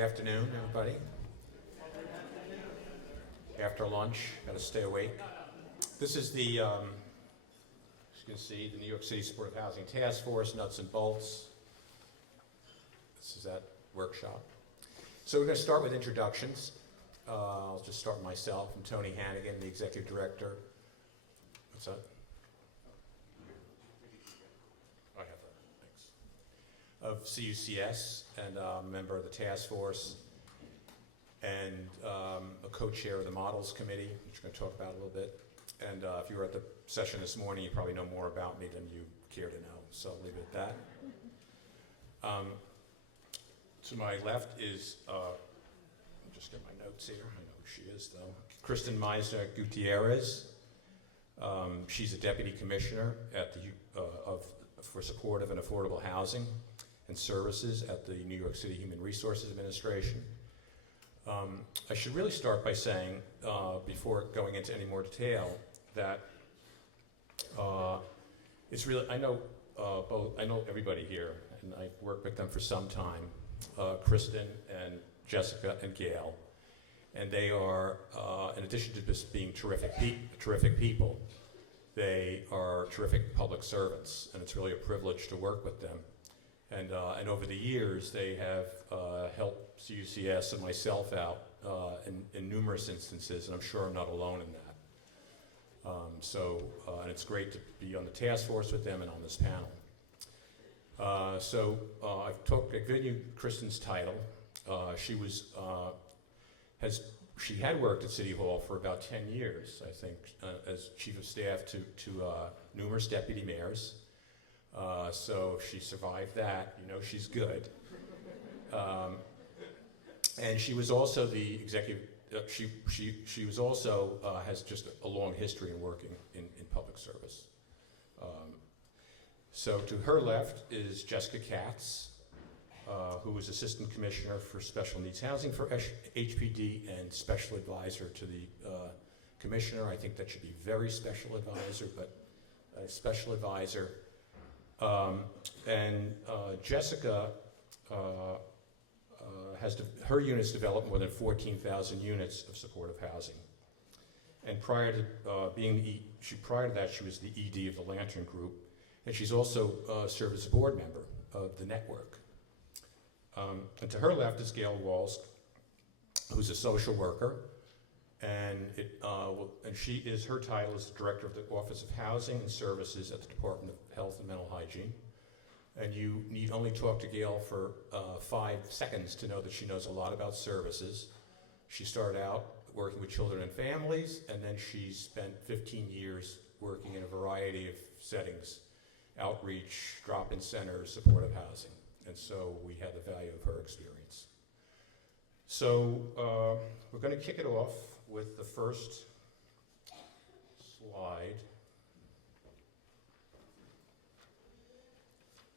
afternoon, everybody. After lunch, got to stay awake. This is the, as you can see, the New York City Supportive Housing Task Force, nuts and bolts. This is that workshop. So we're going to start with introductions. I'll just start with myself. I'm Tony Hannigan, the Executive Director. What's that? I have that, thanks. Of CUCS, and I'm a member of the task force, and a co-chair of the Models Committee, which we're going to talk about a little bit. And if you were at the session this morning, you probably know more about me than you care to know, so I'll leave it at that. To my left is, let me just get my notes here, I know who she is though. Kristin Misner-Gutierrez. She's a Deputy Commissioner at the, for supportive and affordable housing and services at the New York City Human Resources Administration. I should really start by saying, before going into any more detail, that it's really, I know everybody here, and I've worked with them for some time, Kristin and Jessica and Gail, and they are, in addition to just being terrific people, they are terrific public servants, and it's really a privilege to work with them. And over the years, they have helped CUCS and myself out in numerous instances, and I'm sure I'm not alone in that. And it's great to be on the task force with them and on this panel. I've given you Kristin's title. She had worked at City Hall for about 10 years, I think, as chief of staff to numerous deputy mayors. So if she survived that, you know she's good. And she was also the executive. She was also has just a long history in working in public service. So to her left is Jessica Katz, who was Assistant Commissioner for Special Needs Housing for HPD and Special Advisor to the Commissioner. I think that should be very special advisor, but a special advisor. Jessica her units developed more than 14,000 units of supportive housing. And prior to prior to that, she was the ED of the Lantern Group, and she's also served as a board member of the network. And to her left is Gail Wolsk, who's a social worker, and her title is the Director of the Office of Housing and Services at the Department of Health and Mental Hygiene. And you need only talk to Gail for 5 seconds to know that she knows a lot about services. She started out working with children and families, and then she spent 15 years working in a variety of settings: outreach, drop-in centers, supportive housing. And so we had the value of her experience. So we're going to kick it off with the first slide.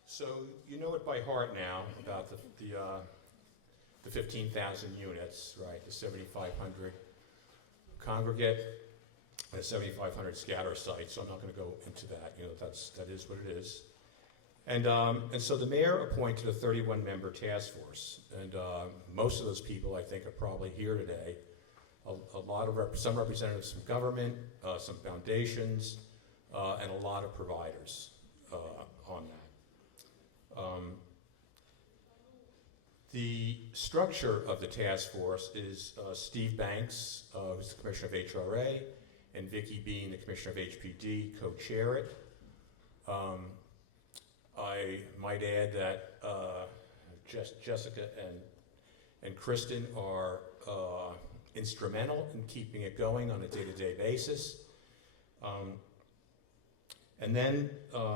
So you know it by heart now about the 15,000 units, right? The 7,500 congregate and the 7,500 scatter sites. So I'm not going to go into that. You know, that is what it is. And so the mayor appointed a 31-member task force, and most of those people, I think, are probably here today. Some representatives from government, some foundations, and a lot of providers on that. The structure of the task force is Steve Banks, who's the Commissioner of HRA, and Vicki Bean, the Commissioner of HPD, co-chair it. I might add that Jessica and Kristin are instrumental in keeping it going on a day-to-day basis. And then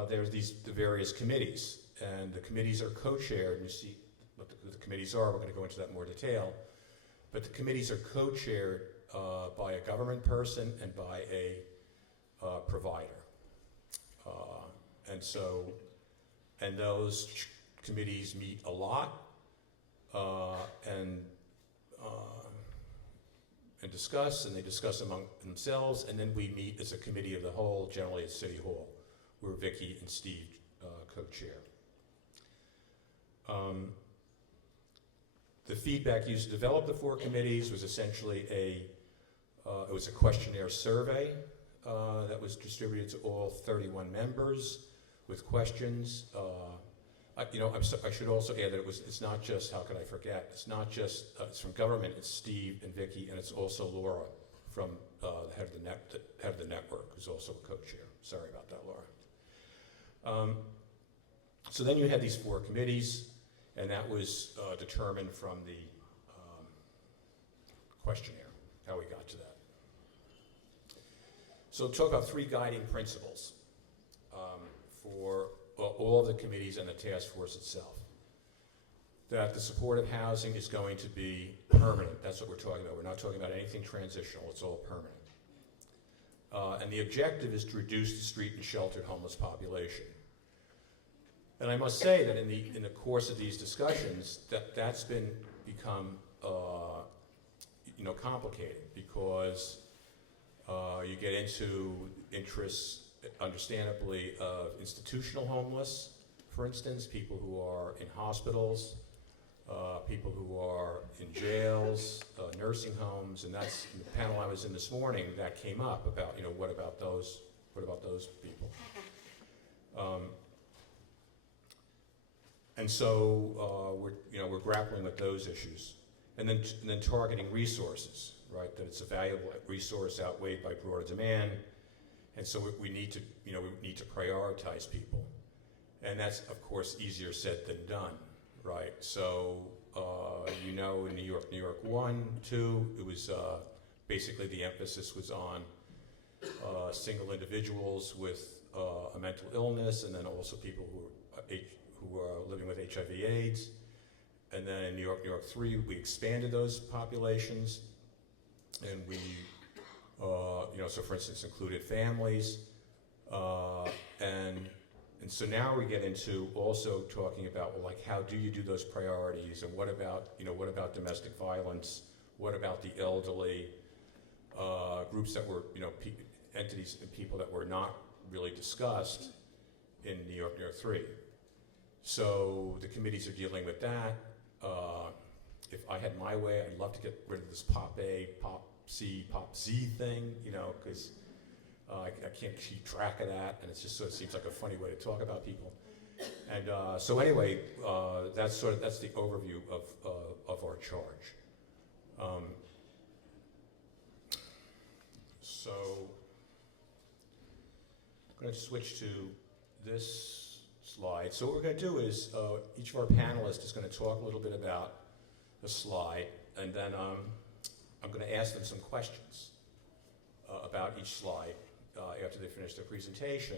there's the various committees, and the committees are co-chaired, and you see what the committees are. We're going to go into that in more detail. But the committees are co-chaired by a government person and by a provider. And those committees meet a lot and discuss, and they discuss among themselves, and then we meet as a committee of the whole, generally at City Hall, where Vicki and Steve co-chair. The feedback used to develop the 4 committees was essentially it was a questionnaire survey that was distributed to all 31 members with questions. I should also add that it's not just, how could I forget, it's not just, it's from government, it's Steve and Vicki, and it's also Laura from the head of the network, who's also a co-chair. Sorry about that, Laura. So then you had these 4 committees, and that was determined from the questionnaire, how we got to that. So talk about 3 guiding principles for all of the committees and the task force itself. That the supportive housing is going to be permanent. That's what we're talking about. We're not talking about anything transitional. It's all permanent. And the objective is to reduce the street and sheltered homeless population. And I must say that in the course of these discussions, that's become complicated, because you get into interests, understandably, of institutional homeless, for instance, people who are in hospitals, people who are in jails, nursing homes, and that's in the panel I was in this morning that came up about, what about those people? And so we're grappling with those issues, and then targeting resources, right? That it's a valuable resource outweighed by broader demand, and so we need to prioritize people, and that's of course easier said than done, right? So in New York 1, 2, it was basically the emphasis was on single individuals with a mental illness, and then also people who are living with HIV/AIDS. And then in New York 3, we expanded those populations, and we, so for instance, included families, and so now we get into also talking about, well, like, how do you do those priorities, and what about domestic violence? What about the elderly? Groups that were, entities and people that were not really discussed in New York 3. So the committees are dealing with that. If I had my way, I'd love to get rid of this Pop A, Pop C, Pop Z thing, because I can't keep track of that, and it just sort of seems like a funny way to talk about people. And so anyway, that's the overview of our charge. So I'm going to switch to this slide. So what we're going to do is each of our panelists is going to talk a little bit about the slide, and then I'm going to ask them some questions about each slide after they finish their presentation,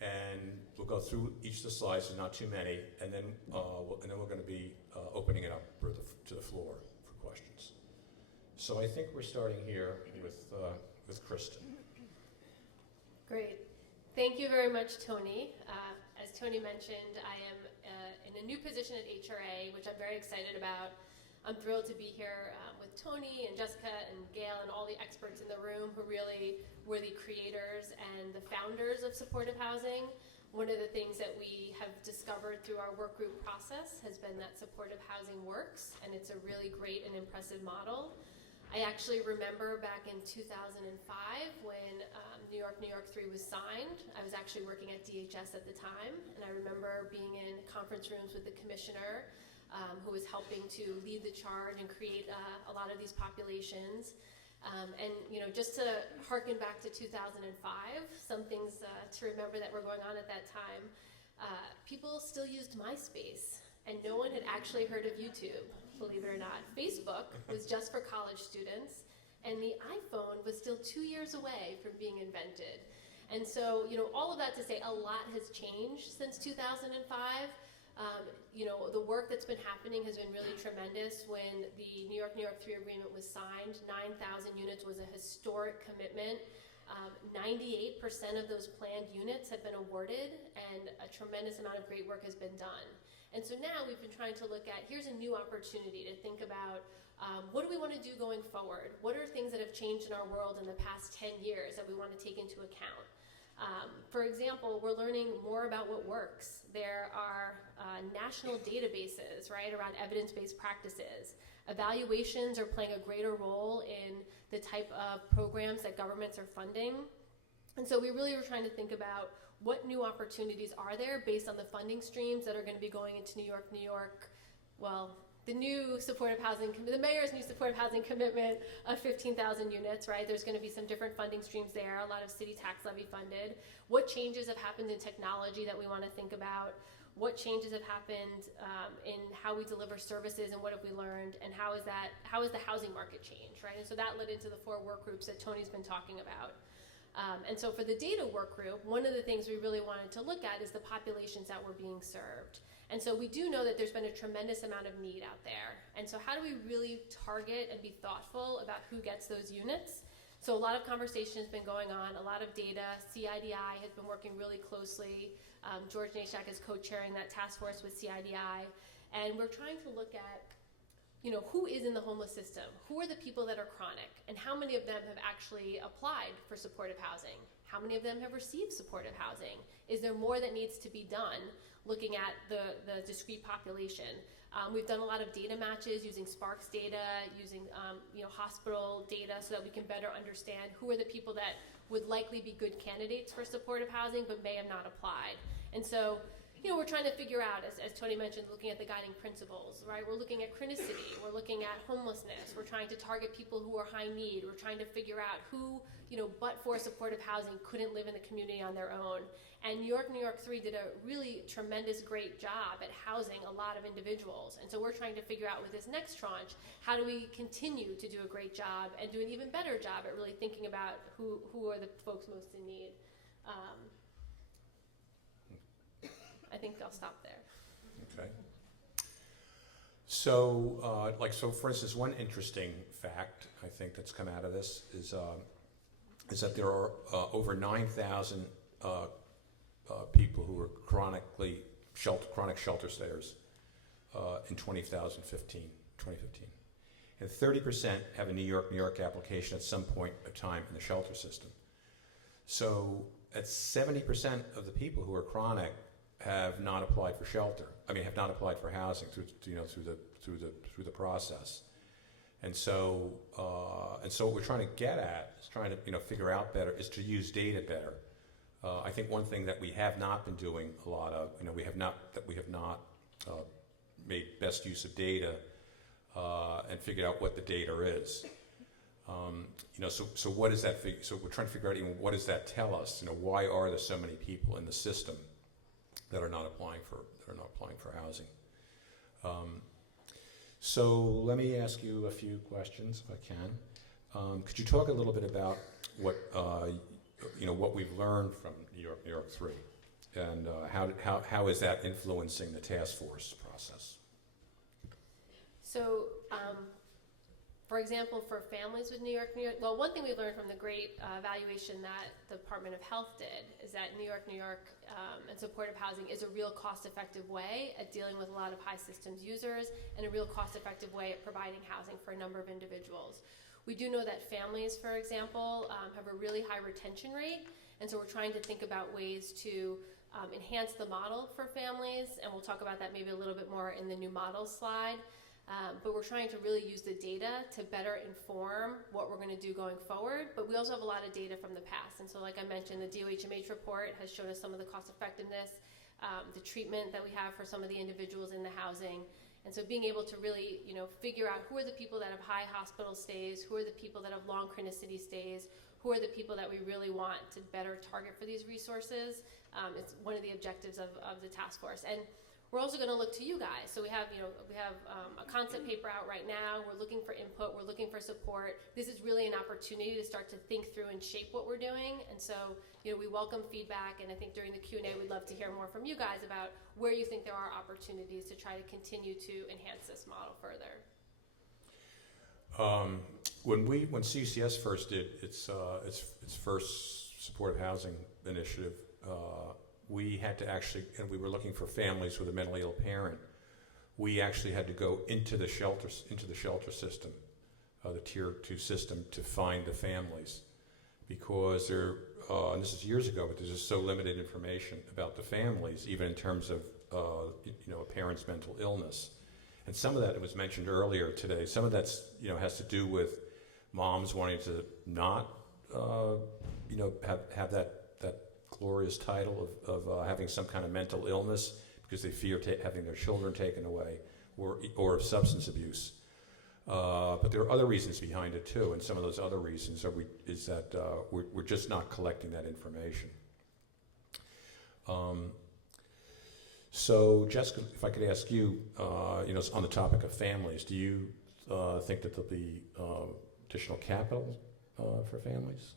and we'll go through each of the slides. There's not too many, and then we're going to be opening it up to the floor for questions. So I think we're starting here with Kristin. Great. Thank you very much, Tony. As Tony mentioned, I am in a new position at HRA, which I'm very excited about. I'm thrilled to be here with Tony and Jessica and Gail and all the experts in the room who really were the creators and the founders of supportive housing. One of the things that we have discovered through our work group process has been that supportive housing works, and it's a really great and impressive model. I actually remember back in 2005 when New York 3 was signed. I was actually working at DHS at the time, and I remember being in conference rooms with the commissioner who was helping to lead the charge and create a lot of these populations. And just to harken back to 2005, some things to remember that were going on at that time, people still used MySpace, and no one had actually heard of YouTube. Believe it or not. Facebook was just for college students, and the iPhone was still 2 years away from being invented. And so, all of that to say a lot has changed since 2005. The work that's been happening has been really tremendous. When the New York 3 agreement was signed, 9,000 units was a historic commitment. 98% of those planned units have been awarded, and a tremendous amount of great work has been done. And so now we've been trying to look at, here's a new opportunity to think about what do we want to do going forward? What are things that have changed in our world in the past 10 years that we want to take into account? For example, we're learning more about what works. There are national databases, right, around evidence-based practices. Evaluations are playing a greater role in the type of programs that governments are funding. And so we really were trying to think about what new opportunities are there based on the funding streams that are going to be going into New York, well, the new supportive housing, the mayor's new supportive housing commitment of 15,000 units, right? There's going to be some different funding streams there, a lot of city tax levy funded. What changes have happened in technology that we want to think about? What changes have happened in how we deliver services, and what have we learned, and how is the housing market changed, right? And so that led into the 4 work groups that Tony's been talking about. And so for the data work group, one of the things we really wanted to look at is the populations that were being served. And so we do know that there's been a tremendous amount of need out there. And so how do we really target and be thoughtful about who gets those units? So a lot of conversation has been going on, a lot of data. CIDI has been working really closely. George Nashak is co-chairing that task force with CIDI. And we're trying to look at, who is in the homeless system? Who are the people that are chronic? And how many of them have actually applied for supportive housing? How many of them have received supportive housing? Is there more that needs to be done looking at the discrete population? We've done a lot of data matches using Sparks data, using hospital data, so that we can better understand who are the people that would likely be good candidates for supportive housing but may have not applied. And so, we're trying to figure out, as Tony mentioned, looking at the guiding principles, right? We're looking at chronicity, we're looking at homelessness, we're trying to target people who are high need, we're trying to figure out who, but for supportive housing, couldn't live in the community on their own. And New York 3 did a really tremendous, great job at housing a lot of individuals. And so we're trying to figure out with this next tranche, how do we continue to do a great job and do an even better job at really thinking about who are the folks most in need. I think I'll stop there. Okay. So, for instance, one interesting fact I think that's come out of this is that there are over 9,000 people who are chronic shelter stayers in 2015. And 30% have a New York application at some point of time in the shelter system. So that's 70% of the people who are chronic have not applied for shelter. Have not applied for housing through the process. And so what we're trying to get at is trying to figure out better, is to use data better. I think one thing that we have not been doing a lot of, we have not made best use of data and figured out what the data is. So what is that? So we're trying to figure out what does that tell us? Why are there so many people in the system that are not applying for housing? So let me ask you a few questions if I can. Could you talk a little bit about what we've learned from New York 3, and how is that influencing the task force process? So, for example, for families with New York, well, one thing we learned from the great evaluation that the Department of Health did is that New York and supportive housing is a real cost-effective way at dealing with a lot of high systems users, and a real cost-effective way at providing housing for a number of individuals. We do know that families, for example, have a really high retention rate, and so we're trying to think about ways to enhance the model for families, and we'll talk about that maybe a little bit more in the new models slide. But we're trying to really use the data to better inform what we're going to do going forward. But we also have a lot of data from the past. And so like I mentioned, the DOHMH report has shown us some of the cost effectiveness, the treatment that we have for some of the individuals in the housing. And so being able to really, figure out who are the people that have high hospital stays, who are the people that have long chronicity stays, who are the people that we really want to better target for these resources. It's one of the objectives of the task force. And we're also going to look to you guys. So we have a concept paper out right now. We're looking for input. We're looking for support. This is really an opportunity to start to think through and shape what we're doing. And so, we welcome feedback. And I think during the Q&A, we'd love to hear more from you guys about where you think there are opportunities to try to continue to enhance this model further. When CCS first did its first supportive housing initiative, we had to and we were looking for families with a mentally ill parent. We actually had to go into the shelter system, the Tier 2 system, to find the families, because and this is years ago, but there's just so limited information about the families, even in terms of a parent's mental illness. And some of that was mentioned earlier today. Some of that's has to do with moms wanting to not have that glorious title of having some kind of mental illness because they fear having their children taken away, or of substance abuse. But there are other reasons behind it too, and some of those other reasons is that we're just not collecting that information. So, Jessica, if I could ask you, on the topic of families, do you think that there'll be additional capital for families?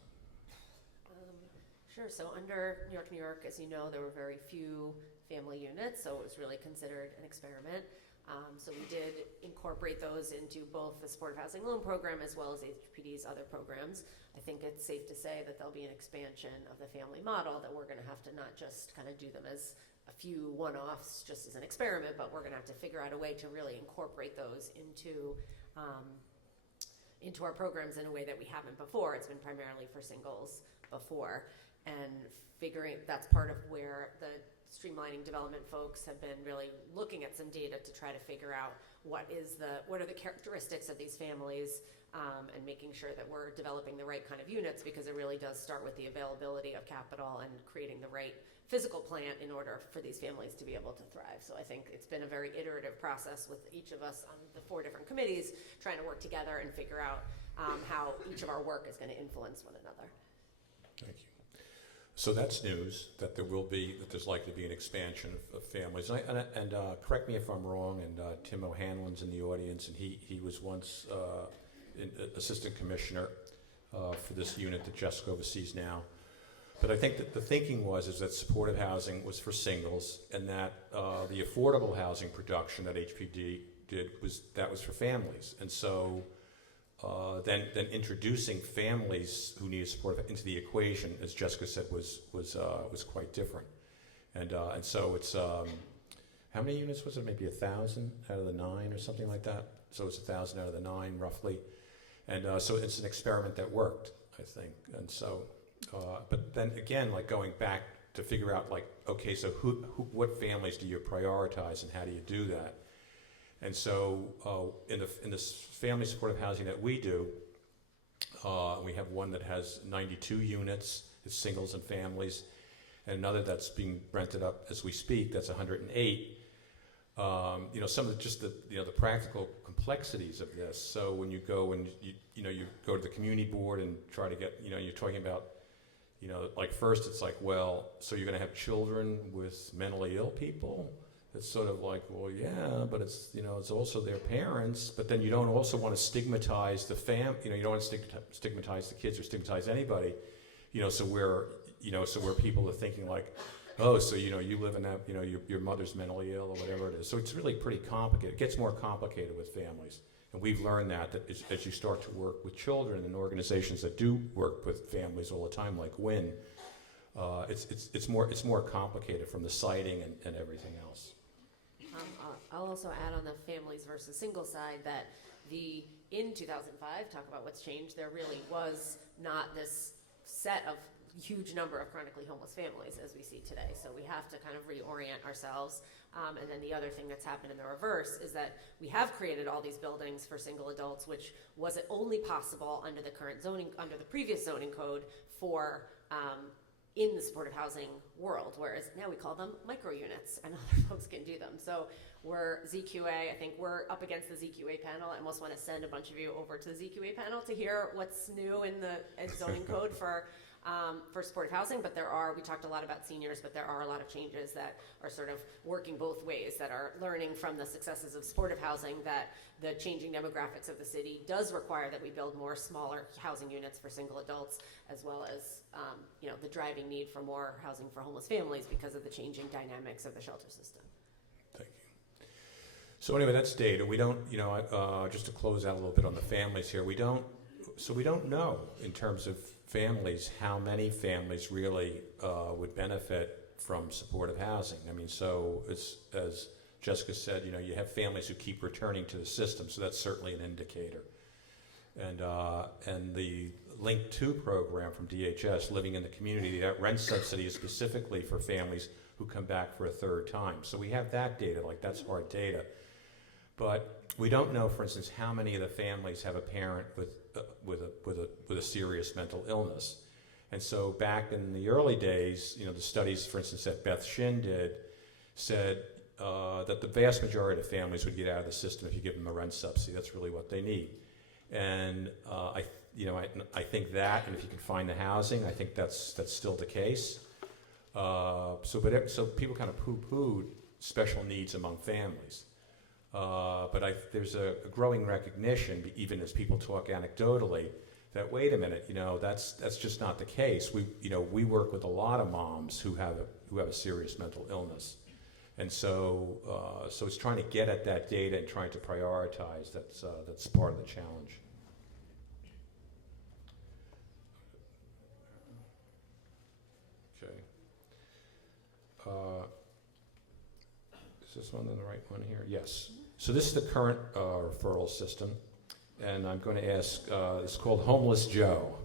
Sure. So under New York, as you know, there were very few family units, so it was really considered an experiment. So we did incorporate those into both the supportive housing loan program as well as HPD's other programs. I think it's safe to say that there'll be an expansion of the family model, that we're going to have to not just kind of do them as a few one-offs just as an experiment, but we're going to have to figure out a way to really incorporate those into our programs in a way that we haven't before. It's been primarily for singles before. And that's part of where the streamlining development folks have been really looking at some data to try to figure out what are the characteristics of these families, and making sure that we're developing the right kind of units, because it really does start with the availability of capital and creating the right physical plant in order for these families to be able to thrive. So I think it's been a very iterative process with each of us on the 4 different committees trying to work together and figure out how each of our work is going to influence one another. Thank you. So that's news, that there's likely to be an expansion of families. And correct me if I'm wrong, and Tim O'Hanlon's in the audience, and he was once assistant commissioner for this unit that Jessica oversees now. But I think that the thinking is that supportive housing was for singles, and that the affordable housing production that HPD did was for families. And so then introducing families who need support into the equation, as Jessica said, was quite different. And so it's how many units was it? Maybe 1,000 out of the 9 or something like that. So it's 1,000 out of the 9 roughly. And so it's an experiment that worked, I think. And so, but then again, like going back to figure out, like, okay, so what families do you prioritize, and how do you do that? And so in the family supportive housing that we do, we have one that has 92 units, it's singles and families, and another that's being rented up as we speak, that's 108. Some of the practical complexities of this. So when you go and you go to the community board and try to get, you're talking about, like first it's like, well, so you're going to have children with mentally ill people? It's sort of like, well, yeah, but it's, it's also their parents, but then you don't also want to stigmatize the you don't want to stigmatize the kids or stigmatize anybody, so where people are thinking like, oh, so, you live in that, your mother's mentally ill or whatever it is. So it's really pretty complicated. It gets more complicated with families. And we've learned that as you start to work with children and organizations that do work with families all the time, like WIN, it's more complicated from the siting and everything else. I'll also add on the families versus single side that in 2005, talk about what's changed, there really was not this set of huge number of chronically homeless families as we see today. So we have to kind of reorient ourselves. And then the other thing that's happened in the reverse is that we have created all these buildings for single adults, which was only possible under the current zoning, under the previous zoning code for in the supportive housing world, whereas now we call them micro units and other folks can do them. So we're ZQA, I think we're up against the ZQA panel. I almost want to send a bunch of you over to the ZQA panel to hear what's new in the zoning code for supportive housing, but we talked a lot about seniors, but there are a lot of changes that are sort of working both ways, that are learning from the successes of supportive housing, that the changing demographics of the city does require that we build more smaller housing units for single adults, as well as the driving need for more housing for homeless families because of the changing dynamics of the shelter system. Thank you. So anyway, that's data. We don't, just to close out a little bit on the families here, we don't know in terms of families, how many families really would benefit from supportive housing. I mean, so as Jessica said, you have families who keep returning to the system, so that's certainly an indicator. And the Link 2 program from DHS, Living in the Community, that rent subsidy is specifically for families who come back for a third time. So we have that data, like that's hard data. But we don't know, for instance, how many of the families have a parent with a serious mental illness. And so back in the early days, the studies, for instance, that Beth Shin did, said that the vast majority of families would get out of the system if you give them a rent subsidy. That's really what they need. And I think that, and if you can find the housing, I think that's still the case. So people kind of poo-pooed special needs among families. But there's a growing recognition, even as people talk anecdotally, that wait a minute, that's just not the case. We work with a lot of moms who have a serious mental illness, and so it's trying to get at that data and trying to prioritize. That's part of the challenge. Okay. Is this one the right one here? Yes. So this is the current referral system, and I'm going to ask, it's called Homeless Joe,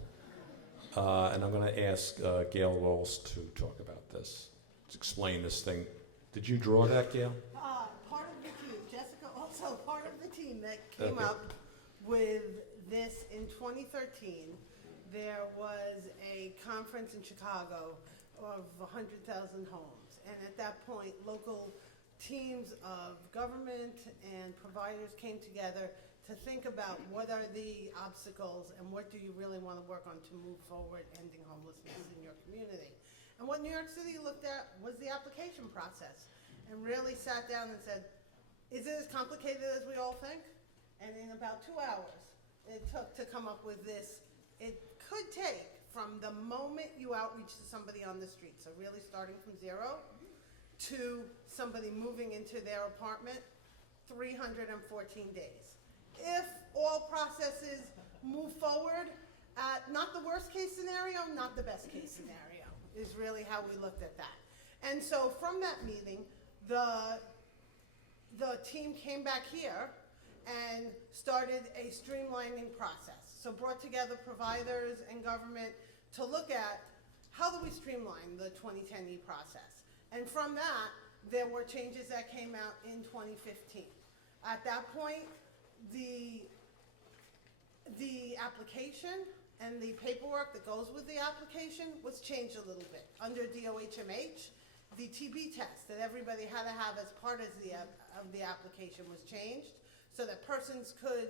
and I'm going to ask Gail Wolsk to talk about this, to explain this thing. Did you draw that, Gail? Part of the team, Jessica also part of the team that came up with this in 2013. There was a conference in Chicago of 100,000 homes, and at that point, local teams of government and providers came together to think about what are the obstacles and what do you really want to work on to move forward ending homelessness in your community. And what New York City looked at was the application process and really sat down and said, is it as complicated as we all think? And in about 2 hours it took to come up with this. It could take from the moment you outreach to somebody on the street, so really starting from zero, to somebody moving into their apartment, 314 days. If all processes move forward at not the worst case scenario, not the best case scenario, is really how we looked at that. And so from that meeting, the team came back here and started a streamlining process. So brought together providers and government to look at how do we streamline the 2010E process. And from that, there were changes that came out in 2015. At that point, the application and the paperwork that goes with the application was changed a little bit. Under DOHMH, the TB test that everybody had to have as part of the application was changed so that persons could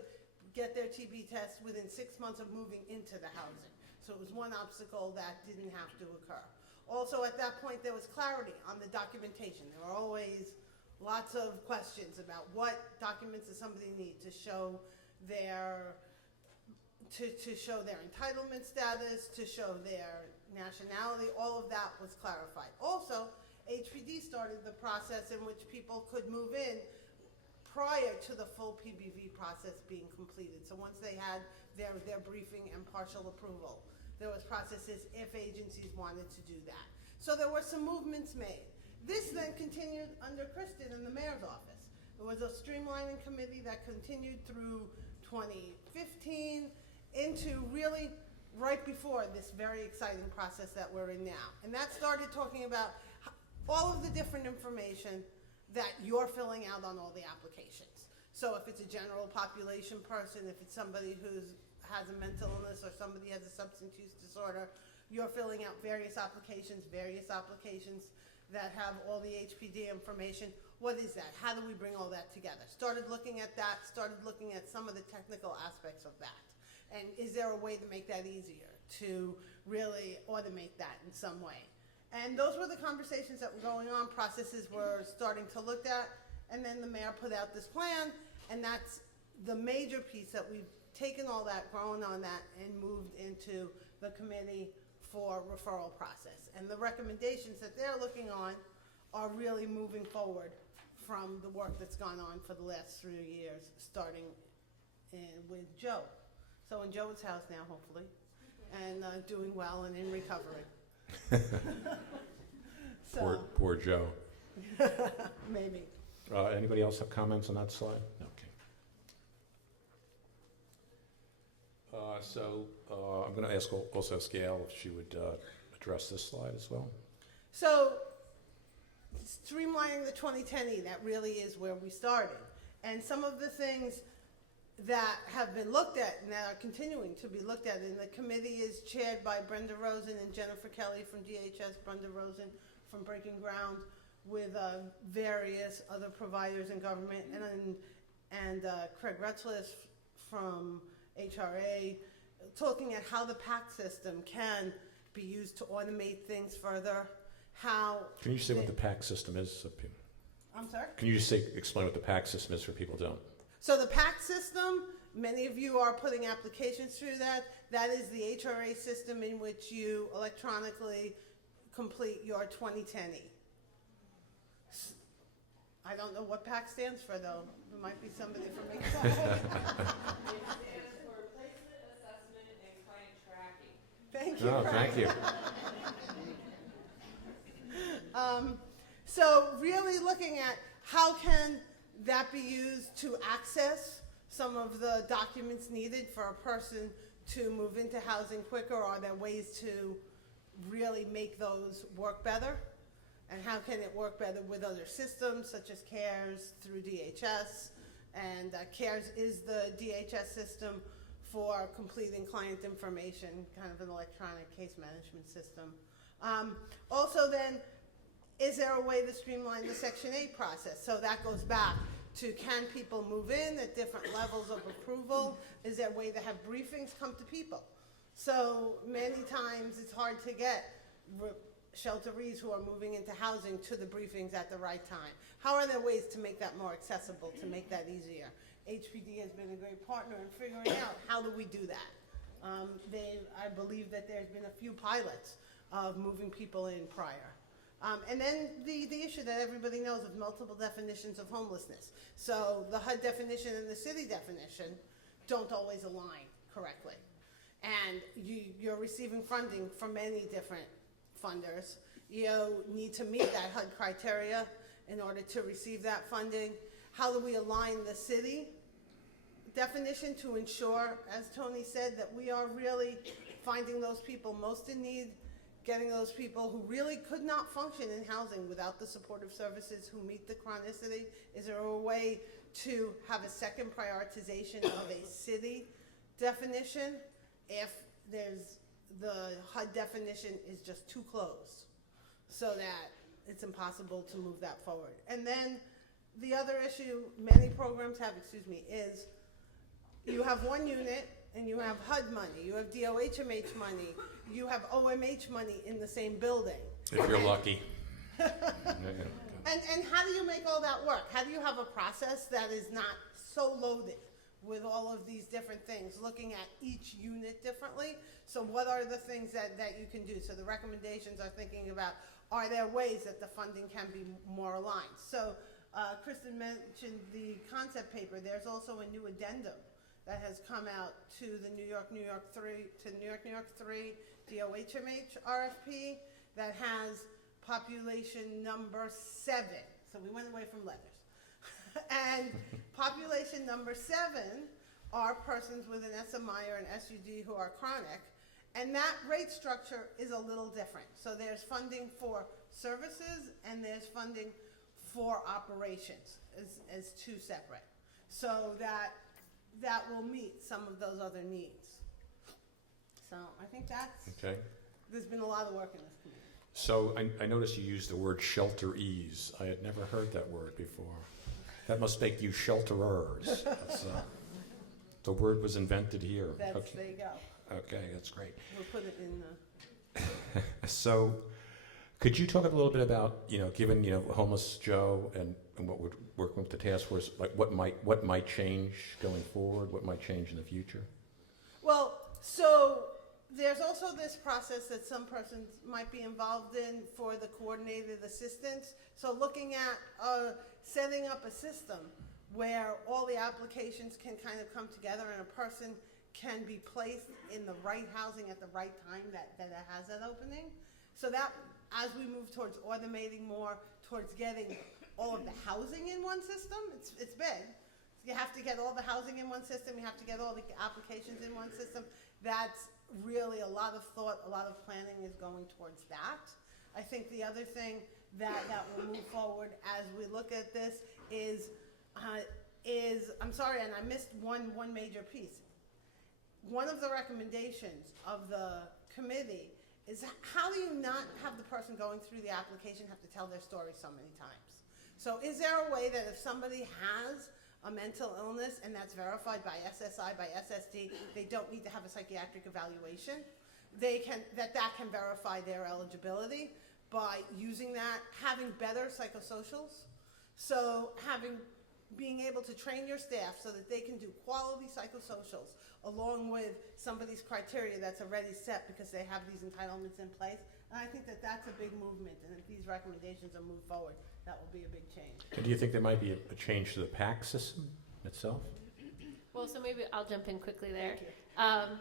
get their TB test within 6 months of moving into the housing. So it was one obstacle that didn't have to occur. Also, at that point, there was clarity on the documentation. There were always lots of questions about what documents does somebody need to show their entitlement status, to show their nationality. All of that was clarified. Also, HPD started the process in which people could move in prior to the full PBV process being completed. So once they had their briefing and partial approval, there was processes if agencies wanted to do that. So there were some movements made. This then continued under Kristin in the mayor's office. It was a streamlining committee that continued through 2015 into really right before this very exciting process that we're in now. And that started talking about all of the different information that you're filling out on all the applications. So if it's a general population person, if it's somebody who has a mental illness or somebody has a substance use disorder, you're filling out various applications that have all the HPD information. What is that? How do we bring all that together? Started looking at that, started looking at some of the technical aspects of that. And is there a way to make that easier, to really automate that in some way? And those were the conversations that were going on, processes were starting to look at, and then the mayor put out this plan, and that's the major piece that we've taken all that, grown on that, and moved into the committee for referral process. And the recommendations that they're looking on are really moving forward from the work that's gone on for the last 3 years, starting with Joe. So in Joe's house now, hopefully, and doing well and in recovery. So, Poor Joe. maybe. Anybody else have comments on that slide? Okay. So I'm going to ask also Gail if she would address this slide as well. So streamlining the 2010E, that really is where we started. And some of the things that have been looked at and that are continuing to be looked at, and the committee is chaired by Brenda Rosen and Jennifer Kelly from DHS, Brenda Rosen from Breaking Ground, with various other providers in government, and Craig Retzlis from HRA, talking at how the Pac system can be used to automate things further. How Can you say what the Pac system is? I'm sorry? Can you just explain what the Pac system is for people who don't? So the Pac system, many of you are putting applications through that. That is the HRA system in which you electronically complete your 2010E. I don't know what PAC stands for, though. There might be somebody from HR. It stands for Placement, Assessment, and Client Tracking. Thank you. Oh, Craig. thank you. So really looking at how can that be used to access some of the documents needed for a person to move into housing quicker, or are there ways to really make those work better? And how can it work better with other systems such as CARES through DHS? And CARES is the DHS system for completing client information, kind of an electronic case management system. Also then, is there a way to streamline the Section 8 process? So that goes back to, can people move in at different levels of approval? Is there a way to have briefings come to people? So many times it's hard to get shelterees who are moving into housing to the briefings at the right time. How are there ways to make that more accessible, to make that easier? HPD has been a great partner in figuring out how do we do that. I believe that there's been a few pilots of moving people in prior. And then the issue that everybody knows of multiple definitions of homelessness. So the HUD definition and the city definition don't always align correctly. And you're receiving funding from many different funders. You need to meet that HUD criteria in order to receive that funding. How do we align the city definition to ensure, as Tony said, that we are really finding those people most in need, getting those people who really could not function in housing without the supportive services who meet the chronicity? Is there a way to have a second prioritization of a city definition if the HUD definition is just too close, so that it's impossible to move that forward? And then the other issue many programs have, is you have one unit and you have HUD money, you have DOHMH money, you have OMH money in the same building. If you're lucky. And how do you make all that work? How do you have a process that is not so loaded with all of these different things, looking at each unit differently? So what are the things that you can do? So the recommendations are thinking about, are there ways that the funding can be more aligned? So Kristin mentioned the concept paper. There's also a new addendum that has come out to the New York 3 DOHMH RFP that has population number 7. So we went away from letters. And population number 7 are persons with an SMI or an SUD who are chronic. And that rate structure is a little different. So there's funding for services and there's funding for operations as two separate. So that will meet some of those other needs. So I think there's been a lot of work in this community. So I noticed you used the word shelterees. I had never heard that word before. That must make you shelterers. The word was invented here. There you go. Okay, that's great. We'll put it in the... So could you talk a little bit about, given, Homeless Joe and what we're working with the task force, like what might change going forward? What might change in the future? Well, so there's also this process that some persons might be involved in for the coordinated assistance. So looking at setting up a system where all the applications can kind of come together and a person can be placed in the right housing at the right time that it has that opening. So that as we move towards automating more, towards getting all of the housing in one system, it's big. You have to get all the housing in one system, you have to get all the applications in one system, That's really a lot of thought, a lot of planning is going towards that. I think the other thing that will move forward as we look at this is I'm sorry, and I missed one major piece. One of the recommendations of the committee is how do you not have the person going through the application have to tell their story so many times? So is there a way that if somebody has a mental illness and that's verified by SSI, by SSD, they don't need to have a psychiatric evaluation? That can verify their eligibility by using that, having better psychosocials. So being able to train your staff so that they can do quality psychosocials along with somebody's criteria that's already set because they have these entitlements in place. And I think that that's a big movement, and if these recommendations are moved forward, that will be a big change. And do you think there might be a change to the Pac system itself? Well, so maybe I'll jump in quickly there. Thank you.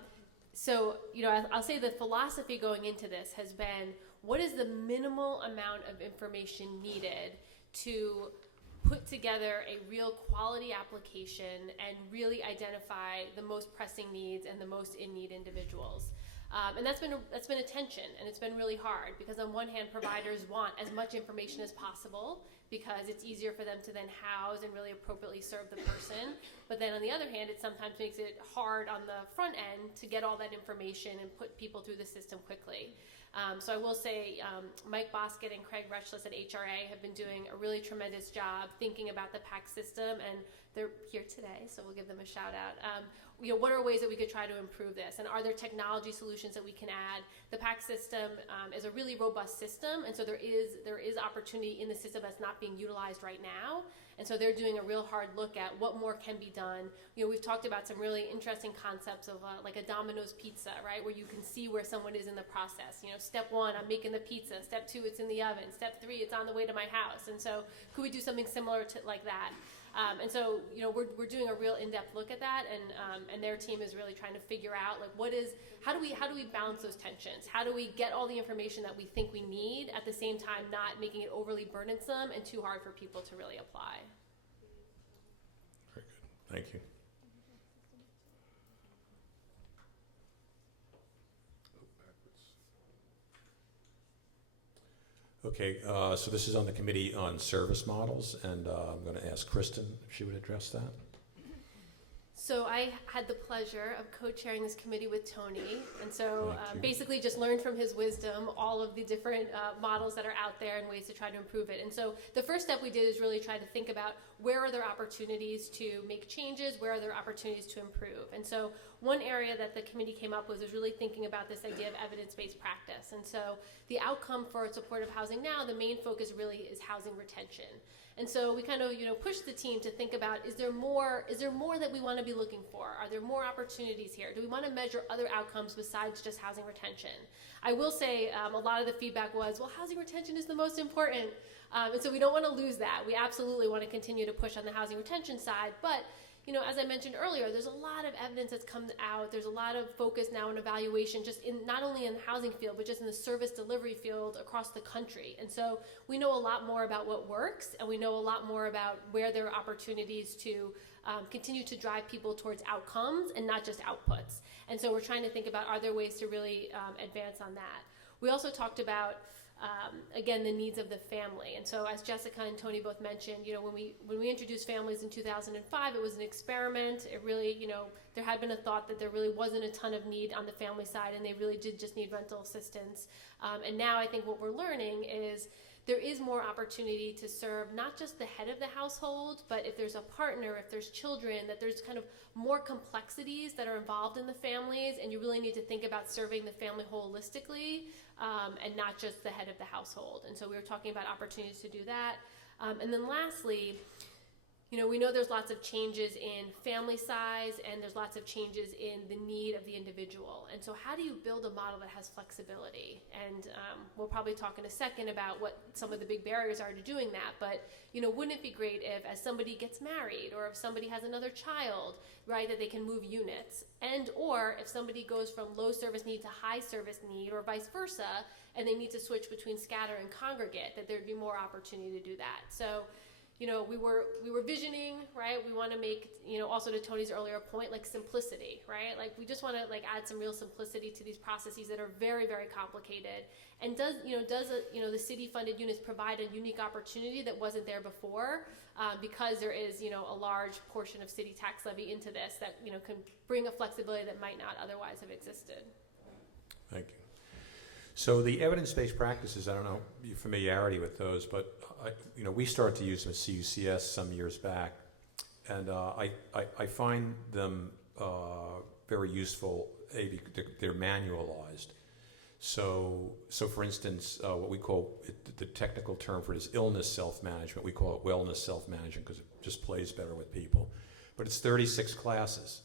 So, I'll say the philosophy going into this has been, what is the minimal amount of information needed to put together a real quality application and really identify the most pressing needs and the most in-need individuals? And that's been a tension, and it's been really hard because on one hand, providers want as much information as possible because it's easier for them to then house and really appropriately serve the person. But then on the other hand, it sometimes makes it hard on the front end to get all that information and put people through the system quickly. So I will say Mike Bosket and Craig Retchless at HRA have been doing a really tremendous job thinking about the Pac system, and they're here today, so we'll give them a shout out. What are ways that we could try to improve this, and are there technology solutions that we can add? The Pac system is a really robust system, and so there is opportunity in the system that's not being utilized right now. And so they're doing a real hard look at what more can be done. We've talked about some really interesting concepts of like a Domino's pizza, right? Where you can see where someone is in the process. Step 1, I'm making the pizza. Step 2, it's in the oven. Step 3, it's on the way to my house. And so could we do something similar to like that? And so, we're doing a real in-depth look at that, and their team is really trying to figure out how do we balance those tensions? How do we get all the information that we think we need at the same time, not making it overly burdensome and too hard for people to really apply? Very good. Thank you. Okay, so this is on the Committee on Service Models, and I'm going to ask Kristin if she would address that. So I had the pleasure of co-chairing this committee with Tony, and so Thank you. basically just learned from his wisdom all of the different models that are out there and ways to try to improve it. And so the first step we did is really try to think about where are there opportunities to make changes, where are there opportunities to improve. And so one area that the committee came up with was really thinking about this idea of evidence-based practice. And so the outcome for supportive housing now, the main focus really is housing retention. And so we kind of, pushed the team to think about, is there more that we want to be looking for? Are there more opportunities here? Do we want to measure other outcomes besides just housing retention? I will say a lot of the feedback was, well, housing retention is the most important. And so we don't want to lose that. We absolutely want to continue to push on the housing retention side. But, as I mentioned earlier, there's a lot of evidence that's come out. There's a lot of focus now on evaluation, just in not only in the housing field, but just in the service delivery field across the country. And so we know a lot more about what works, and we know a lot more about where there are opportunities to continue to drive people towards outcomes and not just outputs. And so we're trying to think about, are there ways to really advance on that? We also talked about again, the needs of the family. And so as Jessica and Tony both mentioned, when we introduced families in 2005, it was an experiment. It really, there had been a thought that there really wasn't a ton of need on the family side, and they really did just need rental assistance. And now I think what we're learning is there is more opportunity to serve not just the head of the household, but if there's a partner, if there's children, that there's kind of more complexities that are involved in the families, and you really need to think about serving the family holistically, and not just the head of the household. And so we were talking about opportunities to do that. And then lastly, we know there's lots of changes in family size, and there's lots of changes in the need of the individual. And so how do you build a model that has flexibility? And we'll probably talk in a second about what some of the big barriers are to doing that. But, wouldn't it be great if, as somebody gets married, or if somebody has another child, right, that they can move units? And or if somebody goes from low service need to high service need, or vice versa, and they need to switch between scatter and congregate, that there'd be more opportunity to do that. So, we were visioning, right? We want to make, also to Tony's earlier point, like simplicity, right? Like we just want to like add some real simplicity to these processes that are very, very complicated. And does the city-funded units provide a unique opportunity that wasn't there before, because there is, a large portion of city tax levy into this that, can bring a flexibility that might not otherwise have existed. Thank you. So the evidence-based practices, I don't know your familiarity with those, but we started to use them at CUCS some years back, and I find them very useful. They're manualized. So for instance, what we call the technical term for it is illness self-management. We call it wellness self-management because it just plays better with people. But it's 36 classes.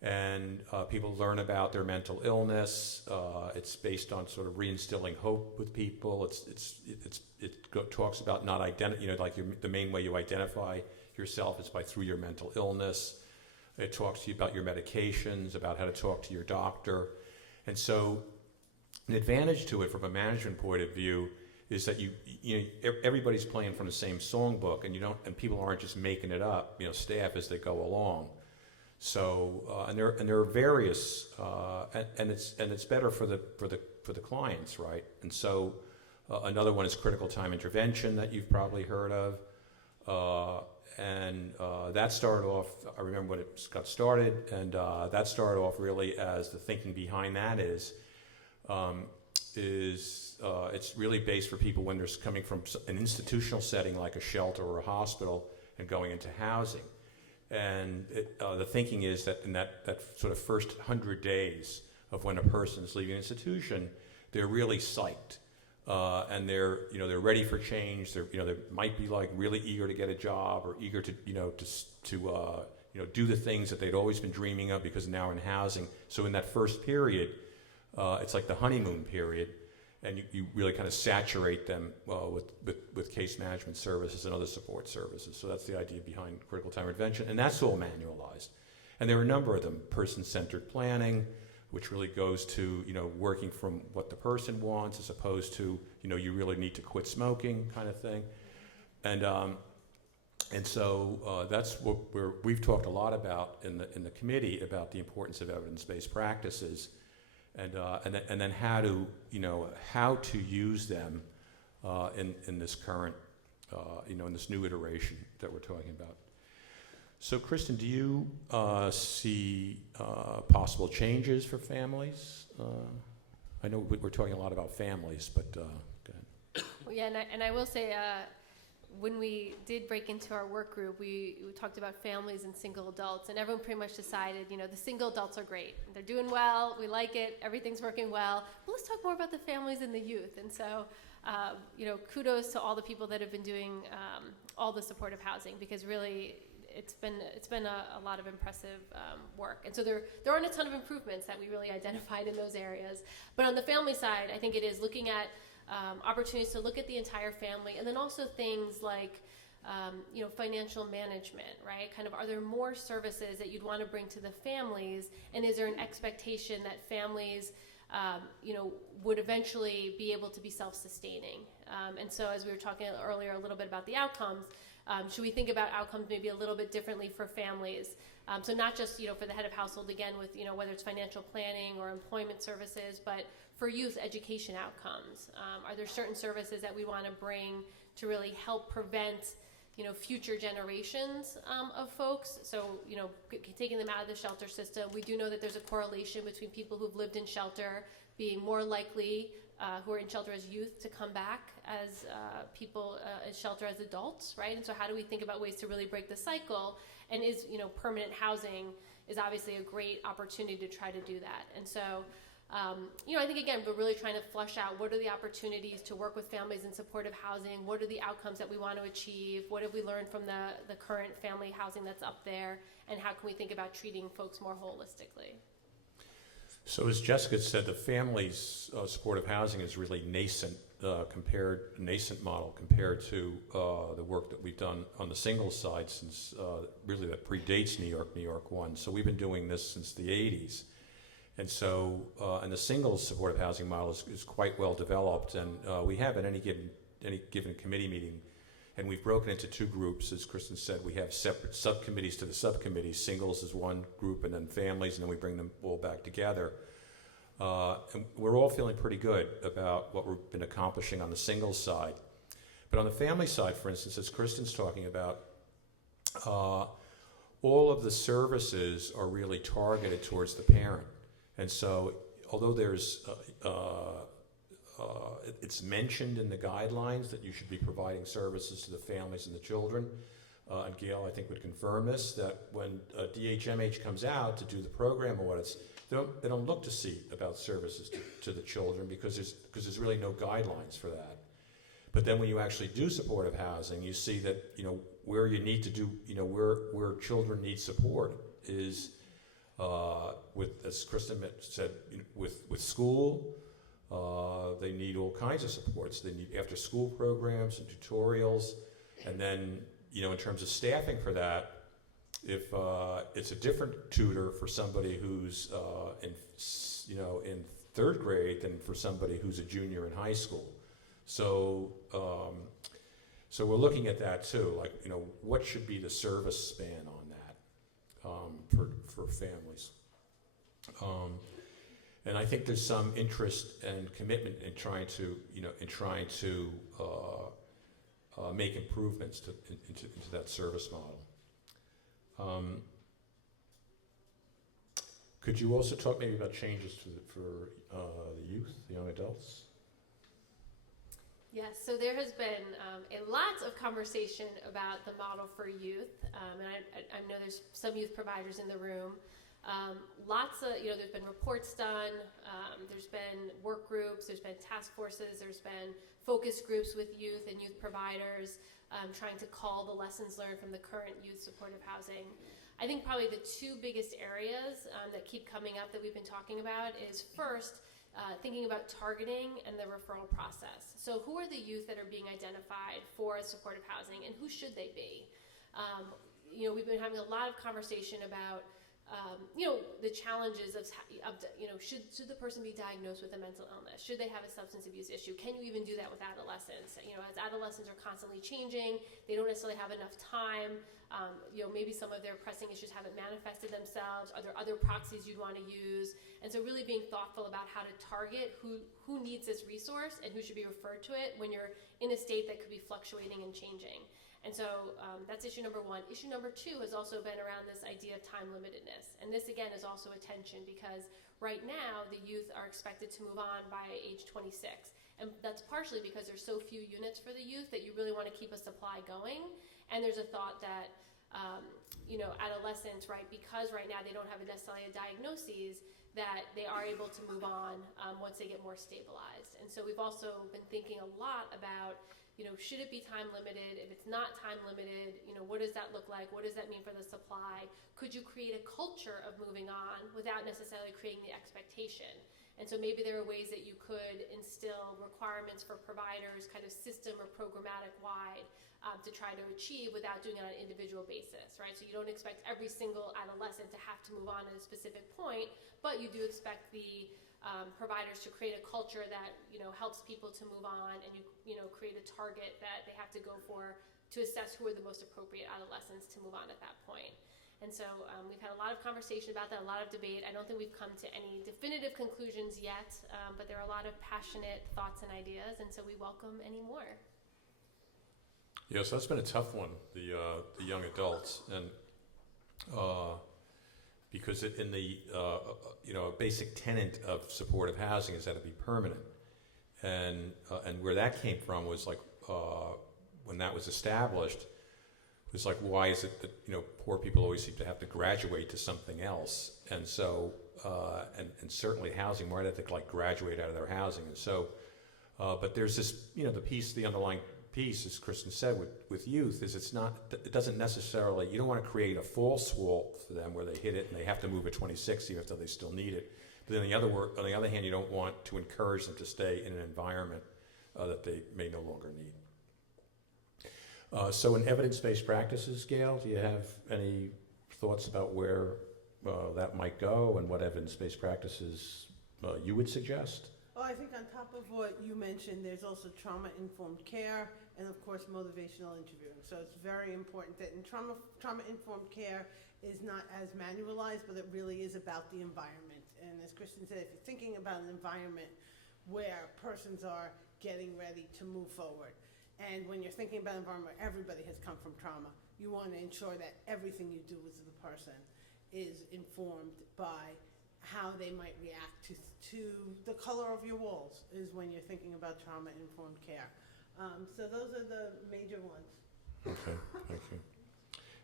And people learn about their mental illness. It's based on sort of reinstilling hope with people. It talks about not the main way you identify yourself is through your mental illness. It talks to you about your medications, about how to talk to your doctor. And so an advantage to it from a management point of view is that everybody's playing from the same songbook, and people aren't just making it up, staff as they go along. So and there are various and it's better for the clients, right? And so another one is critical time intervention that you've probably heard of, and that started off. I remember when it got started, and that started off really as the thinking behind that is it's really based for people when they're coming from an institutional setting like a shelter or a hospital and going into housing. And the thinking is that in that sort of first 100 days of when a person is leaving an institution, they're really psyched, and they're ready for change. They might be like really eager to get a job or eager to do the things that they'd always been dreaming of because now in housing. So in that first period, it's like the honeymoon period, and you really kind of saturate them with case management services and other support services. So that's the idea behind critical time intervention, and that's all manualized. And there are a number of them: person-centered planning, which really goes to working from what the person wants as opposed to you really need to quit smoking kind of thing. And so that's what we've talked a lot about in the committee about the importance of evidence-based practices. And then how to use them in this current in this new iteration that we're talking about. So Kristin, do you see possible changes for families? I know we're talking a lot about families, but go ahead. Well, yeah, and I will say when we did break into our work group, we talked about families and single adults, and everyone pretty much decided, the single adults are great. They're doing well, we like it, everything's working well, but let's talk more about the families and the youth. And so, kudos to all the people that have been doing all the supportive housing, because really it's been a lot of impressive work. And so there aren't a ton of improvements that we really identified in those areas. But on the family side, I think it is looking at opportunities to look at the entire family, and then also things like financial management, right? Kind of, are there more services that you'd want to bring to the families, and is there an expectation that families would eventually be able to be self-sustaining? And so as we were talking earlier a little bit about the outcomes, should we think about outcomes maybe a little bit differently for families? So not just for the head of household, again, with whether it's financial planning or employment services, but for youth, education outcomes. Are there certain services that we want to bring to really help prevent future generations of folks? So taking them out of the shelter system. We do know that there's a correlation between people who've lived in shelter being more likely, who are in shelter as youth, to come back as people in shelter as adults, right? And so how do we think about ways to really break the cycle? And is permanent housing is obviously a great opportunity to try to do that. And so I think, again, we're really trying to flesh out what are the opportunities to work with families in supportive housing, what are the outcomes that we want to achieve, what have we learned from the current family housing that's up there, and how can we think about treating folks more holistically. So as Jessica said, the family's supportive housing is really nascent model compared to the work that we've done on the single side since really that predates New York 1. So we've been doing this since the 80s. And so, and the single supportive housing model is quite well developed, and we have at any given committee meeting And we've broken into two groups. As Kristin said, we have separate subcommittees to the subcommittees. Singles is one group, and then families, and then we bring them all back together. And we're all feeling pretty good about what we've been accomplishing on the singles side. But on the family side, for instance, as Kristin's talking about, all of the services are really targeted towards the parent. And so, although there's, it's mentioned in the guidelines that you should be providing services to the families and the children, and Gail, I think, would confirm this, that when DHMH comes out to do the program audits, they don't look to see about services to the children because there's really no guidelines for that. But then when you actually do supportive housing, you see that, where you need to do, where children need support is with, as Kristin said, with school. They need all kinds of supports. They need after school programs and tutorials. And then, in terms of staffing for that, if it's a different tutor for somebody who's in third grade than for somebody who's a junior in high school. So we're looking at that too, like, what should be the service span on that for families. And I think there's some interest and commitment in trying to make improvements into that service model. Could you also talk maybe about changes for the youth, the young adults? Yes, so there has been a lot of conversation about the model for youth, and I know there's some youth providers in the room. Lots of, there's been reports done, there's been work groups, there's been task forces, there's been focus groups with youth and youth providers trying to call the lessons learned from the current youth supportive housing. I think probably the two biggest areas that keep coming up that we've been talking about is first, thinking about targeting and the referral process. So who are the youth that are being identified for supportive housing and who should they be? We've been having a lot of conversation about the challenges of should the person be diagnosed with a mental illness? Should they have a substance abuse issue? Can you even do that with adolescents? As adolescents are constantly changing, they don't necessarily have enough time. Maybe some of their pressing issues haven't manifested themselves. Are there other proxies you'd want to use? And so really being thoughtful about how to target who needs this resource and who should be referred to it when you're in a state that could be fluctuating and changing. And so that's issue number one. Issue number two has also been around this idea of time limitedness. And this, again, is also a tension because right now the youth are expected to move on by age 26. And that's partially because there's so few units for the youth that you really want to keep a supply going. And there's a thought that, adolescents, right, because right now they don't have necessarily a diagnosis, that they are able to move on once they get more stabilized. And so we've also been thinking a lot about, should it be time limited? If it's not time limited, what does that look like? What does that mean for the supply? Could you create a culture of moving on without necessarily creating the expectation? And so maybe there are ways that you could instill requirements for providers, kind of system or programmatic wide, to try to achieve without doing it on an individual basis, right? So you don't expect every single adolescent to have to move on at a specific point, but you do expect the providers to create a culture that helps people to move on, and you create a target that they have to go for to assess who are the most appropriate adolescents to move on at that point. And so we've had a lot of conversation about that, a lot of debate. I don't think we've come to any definitive conclusions yet, but there are a lot of passionate thoughts and ideas, and so we welcome any more. Yes, that's been a tough one, the young adults, and because in the a basic tenet of supportive housing is that it be permanent, and where that came from was like when that was established, it was like, why is it that poor people always seem to have to graduate to something else, and so and certainly housing, why do they have to like graduate out of their housing, and so but there's this the underlying piece, as Kristin said, with youth, is it doesn't necessarily, you don't want to create a false wall for them where they hit it and they have to move at 26 even though they still need it. But then on the other hand, you don't want to encourage them to stay in an environment that they may no longer need. So in evidence-based practices, Gail, do you have any thoughts about where that might go and what evidence-based practices you would suggest? Well, I think on top of what you mentioned, there's also trauma-informed care and, of course, motivational interviewing. So it's very important that in trauma-informed care is not as manualized, but it really is about the environment. And as Kristin said, if you're thinking about an environment where persons are getting ready to move forward, and when you're thinking about an environment where everybody has come from trauma, you want to ensure that everything you do with the person is informed by how they might react to the color of your walls, is when you're thinking about trauma-informed care. So those are the major ones. Okay, thank you.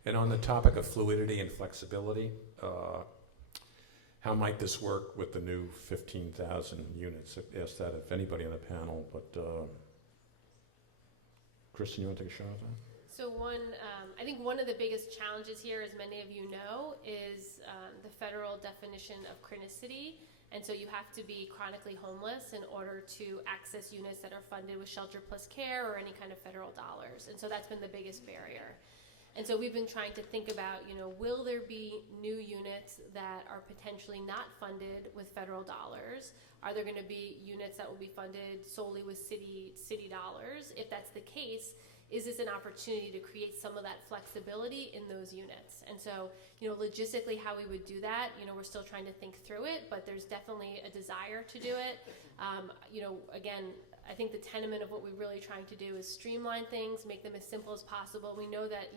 And on the topic of fluidity and flexibility, how might this work with the new 15,000 units? I asked that if anybody on the panel, but Kristin, you want to take a shot at that? So I think one of the biggest challenges here, as many of you know, is the federal definition of chronicity. And so you have to be chronically homeless in order to access units that are funded with shelter plus care or any kind of federal dollars. And so that's been the biggest barrier. And so we've been trying to think about, will there be new units that are potentially not funded with federal dollars? Are there going to be units that will be funded solely with city dollars? If that's the case, is this an opportunity to create some of that flexibility in those units? And so, logistically how we would do that, we're still trying to think through it, but there's definitely a desire to do it. Again, I think the tenement of what we're really trying to do is streamline things, make them as simple as possible. We know that,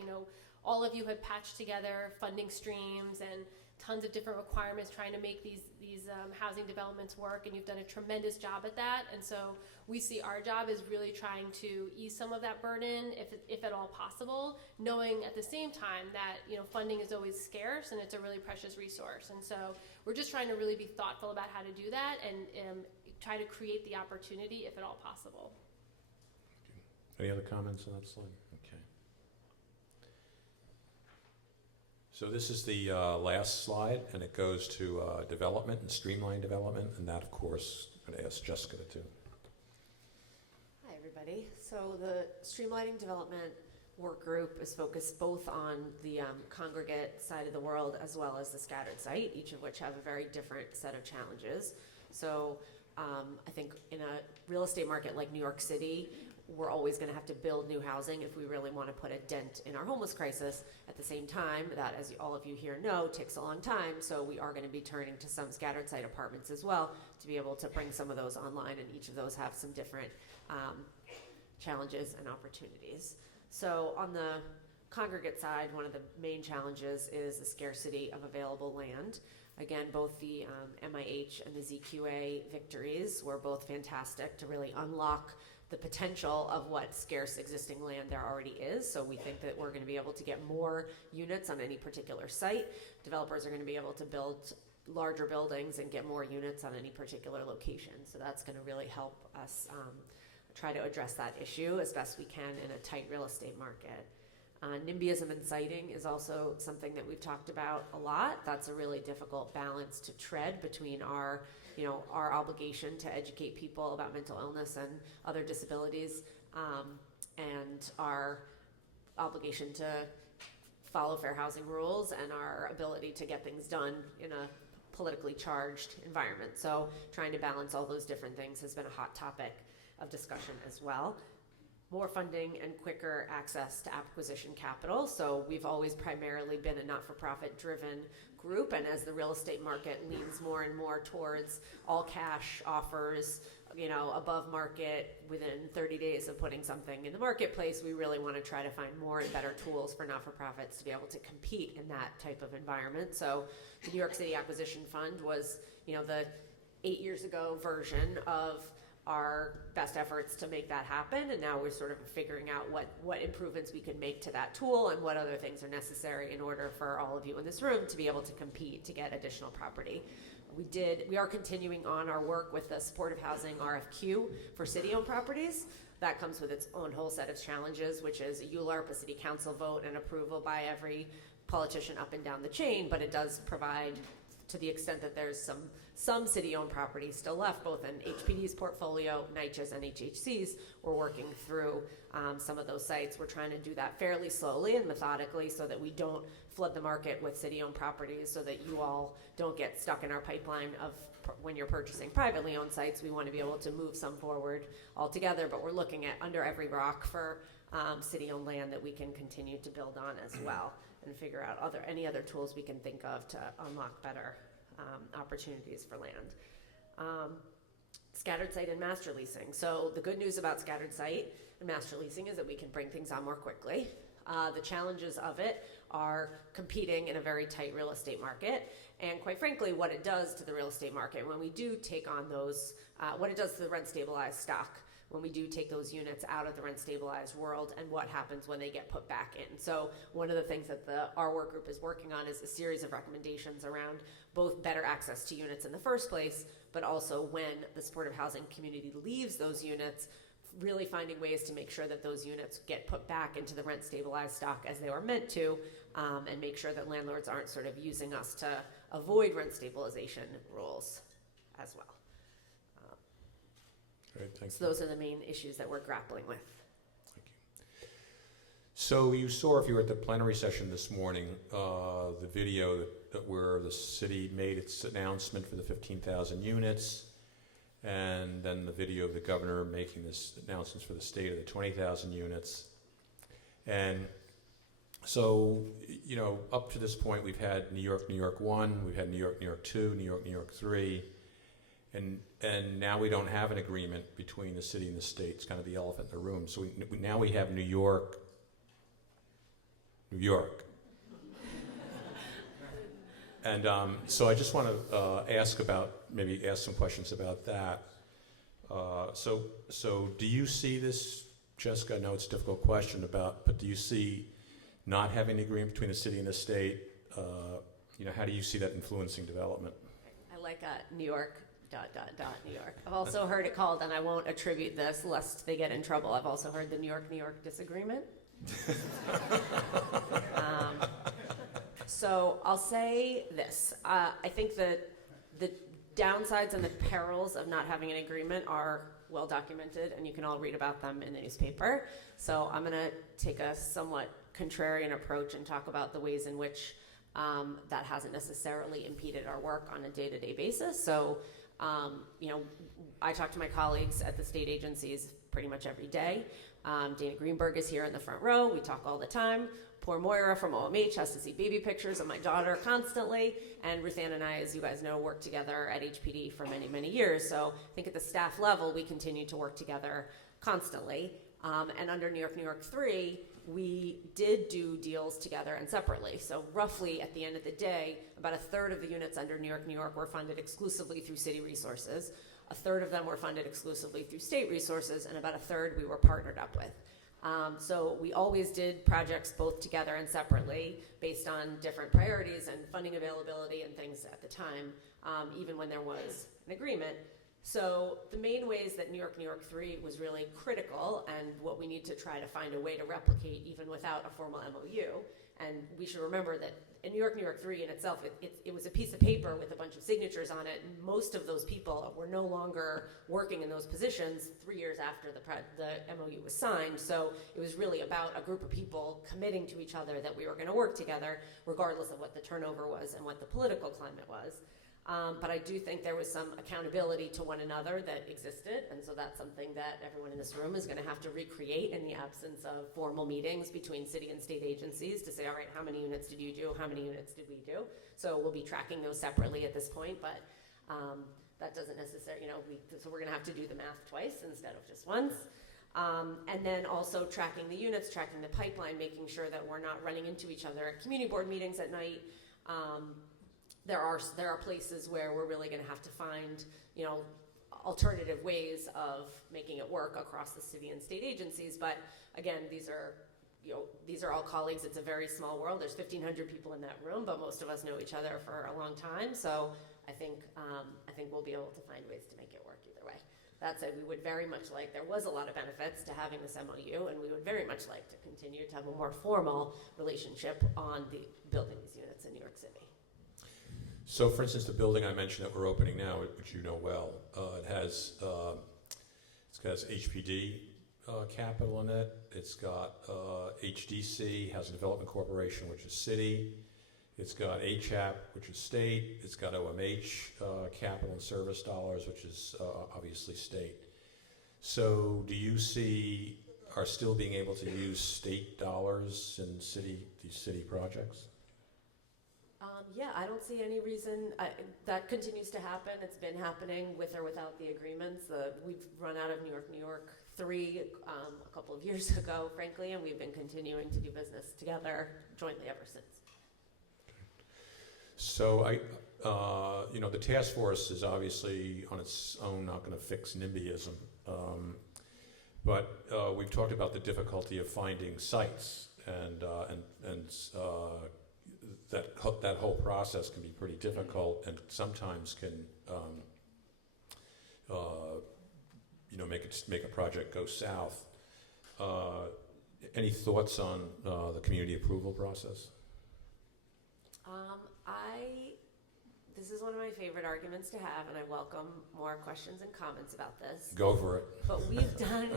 all of you have patched together funding streams and tons of different requirements trying to make these housing developments work, and you've done a tremendous job at that. And so we see our job as really trying to ease some of that burden, if at all possible, knowing at the same time that funding is always scarce and it's a really precious resource. And so we're just trying to really be thoughtful about how to do that and try to create the opportunity if at all possible. Any other comments on that slide? Okay. So this is the last slide, and it goes to development and streamline development, and that, of course, I'm going to ask Jessica to. Hi, everybody. So the streamlining development work group is focused both on the congregate side of the world as well as the scattered site, each of which have a very different set of challenges. So I think in a real estate market like New York City, we're always going to have to build new housing if we really want to put a dent in our homeless crisis. At the same time, that, as all of you here know, takes a long time, so we are going to be turning to some scattered site apartments as well to be able to bring some of those online, and each of those have some different challenges and opportunities. So on the congregate side, one of the main challenges is the scarcity of available land. Again, both the MIH and the ZQA victories were both fantastic to really unlock the potential of what scarce existing land there already is. So we think that we're going to be able to get more units on any particular site. Developers are going to be able to build larger buildings and get more units on any particular location. So that's going to really help us try to address that issue as best we can in a tight real estate market. NIMBYism and siting is also something that we've talked about a lot. That's a really difficult balance to tread between our obligation to educate people about mental illness and other disabilities, and our obligation to follow fair housing rules and our ability to get things done in a politically charged environment. So trying to balance all those different things has been a hot topic of discussion as well. More funding and quicker access to acquisition capital. So we've always primarily been a not-for-profit driven group, and as the real estate market leans more and more towards all cash offers, above market within 30 days of putting something in the marketplace, we really want to try to find more and better tools for not-for-profits to be able to compete in that type of environment. So the New York City Acquisition Fund was, the 8 years ago version of our best efforts to make that happen, and now we're sort of figuring out what improvements we can make to that tool and what other things are necessary in order for all of you in this room to be able to compete to get additional property. We are continuing on our work with the supportive housing RFQ for city-owned properties. That comes with its own whole set of challenges, which is a ULARP, a city council vote, and approval by every politician up and down the chain, but it does provide to the extent that there's some city-owned property still left, both in HPD's portfolio, NYCHA's, and HHC's, we're working through some of those sites. We're trying to do that fairly slowly and methodically so that we don't flood the market with city-owned properties, so that you all don't get stuck in our pipeline of when you're purchasing privately owned sites. We want to be able to move some forward altogether, but we're looking at under every rock for city-owned land that we can continue to build on as well, and figure out any other tools we can think of to unlock better opportunities for land. Scattered site and master leasing. So the good news about scattered site and master leasing is that we can bring things on more quickly. The challenges of it are competing in a very tight real estate market, and quite frankly, what it does to the real estate market when we do take on those, what it does to the rent stabilized stock when we do take those units out of the rent stabilized world, and what happens when they get put back in. So one of the things that our work group is working on is a series of recommendations around both better access to units in the first place, but also when the supportive housing community leaves those units, really finding ways to make sure that those units get put back into the rent stabilized stock as they were meant to, and make sure that landlords aren't sort of using us to avoid rent stabilization rules as well. Great, thank So those are the main issues that we're grappling with. Thank you. So you saw, if you were at the plenary session this morning, the video where the city made its announcement for the 15,000 units, and then the video of the governor making this announcements for the state of the 20,000 units. And so, up to this point, we've had New York 1, we've had New York 2, New York 3, and now we don't have an agreement between the city and the state. It's kind of the elephant in the room. So now we have New York. And so I just want to ask some questions about that. So do you see this, Jessica? I know it's a difficult question but do you see not having an agreement between the city and the state? How do you see that influencing development? I like New York. New York. I've also heard it called, and I won't attribute this lest they get in trouble, I've also heard the New York disagreement. So I'll say this. I think that the downsides and the perils of not having an agreement are well documented, and you can all read about them in the newspaper. So I'm going to take a somewhat contrarian approach and talk about the ways in which that hasn't necessarily impeded our work on a day-to-day basis. So I talk to my colleagues at the state agencies pretty much every day. Dana Greenberg is here in the front row. We talk all the time. Poor Moira from OMH has to see baby pictures of my daughter constantly. And Ruth Ann and I, as you guys know, work together at HPD for many, many years. So I think at the staff level, we continue to work together constantly. And under New York 3, we did do deals together and separately. So roughly at the end of the day, about a third of the units under New York were funded exclusively through city resources. A third of them were funded exclusively through state resources, and about a third we were partnered up with. So we always did projects both together and separately based on different priorities and funding availability and things at the time, even when there was an agreement. So the main ways that New York 3 was really critical, and what we need to try to find a way to replicate even without a formal MOU, and we should remember that in New York 3 in itself, it was a piece of paper with a bunch of signatures on it. Most of those people were no longer working in those positions 3 years after the MOU was signed. So it was really about a group of people committing to each other that we were going to work together, regardless of what the turnover was and what the political climate was. But I do think there was some accountability to one another that existed, and so that's something that everyone in this room is going to have to recreate in the absence of formal meetings between city and state agencies to say, all right, how many units did you do? How many units did we do? So we'll be tracking those separately at this point, but that doesn't necessarily, so we're going to have to do the math twice instead of just once. And then also tracking the units, tracking the pipeline, making sure that we're not running into each other at community board meetings at night. There are places where we're really going to have to find, alternative ways of making it work across the city and state agencies. But again, these are all colleagues. It's a very small world. There's 1,500 people in that room, but most of us know each other for a long time. So I think we'll be able to find ways to make it work either way. That said, we would very much like, there was a lot of benefits to having this MOU, and we would very much like to continue to have a more formal relationship on building these units in New York City. So, for instance, the building I mentioned that we're opening now, which you know well, it has HPD capital in it. It's got HDC, Housing Development Corporation, which is city. It's got HAP, which is state. It's got OMH, capital and service dollars, which is obviously state. So do you see are still being able to use state dollars in these city projects? Yeah, I don't see any reason. That continues to happen. It's been happening with or without the agreements. We've run out of New York 3 a couple of years ago, frankly, and we've been continuing to do business together jointly ever since. So the task force is obviously on its own not going to fix NIMBYism, but we've talked about the difficulty of finding sites, and that whole process can be pretty difficult, and sometimes can make a project go south. Any thoughts on the community approval process? This is one of my favorite arguments to have, and I welcome more questions and comments about this. Go for it. But we've done,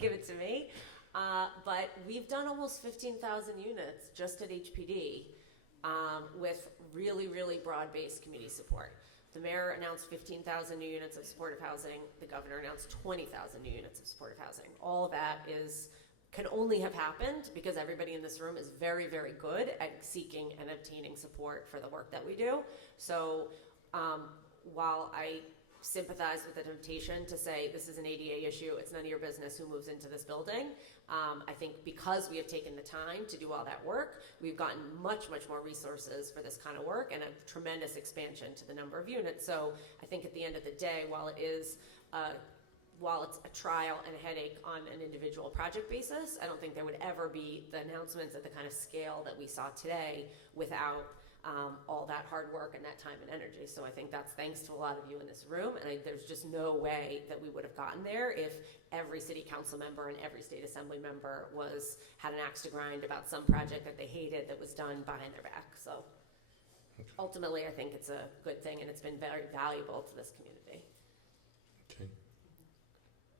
give it to me, but we've done almost 15,000 units just at HPD with really, really broad-based community support. The mayor announced 15,000 new units of supportive housing. The governor announced 20,000 new units of supportive housing. All of that can only have happened because everybody in this room is very, very good at seeking and obtaining support for the work that we do. So while I sympathize with the temptation to say this is an ADA issue, it's none of your business who moves into this building, I think because we have taken the time to do all that work, we've gotten much, much more resources for this kind of work and a tremendous expansion to the number of units. So I think at the end of the day, while it's a trial and a headache on an individual project basis, I don't think there would ever be the announcements at the kind of scale that we saw today without all that hard work and that time and energy. So I think that's thanks to a lot of you in this room, and there's just no way that we would have gotten there if every city council member and every state assembly member had an axe to grind about some project that they hated that was done behind their back. So ultimately, I think it's a good thing, and it's been very valuable to this community. Okay.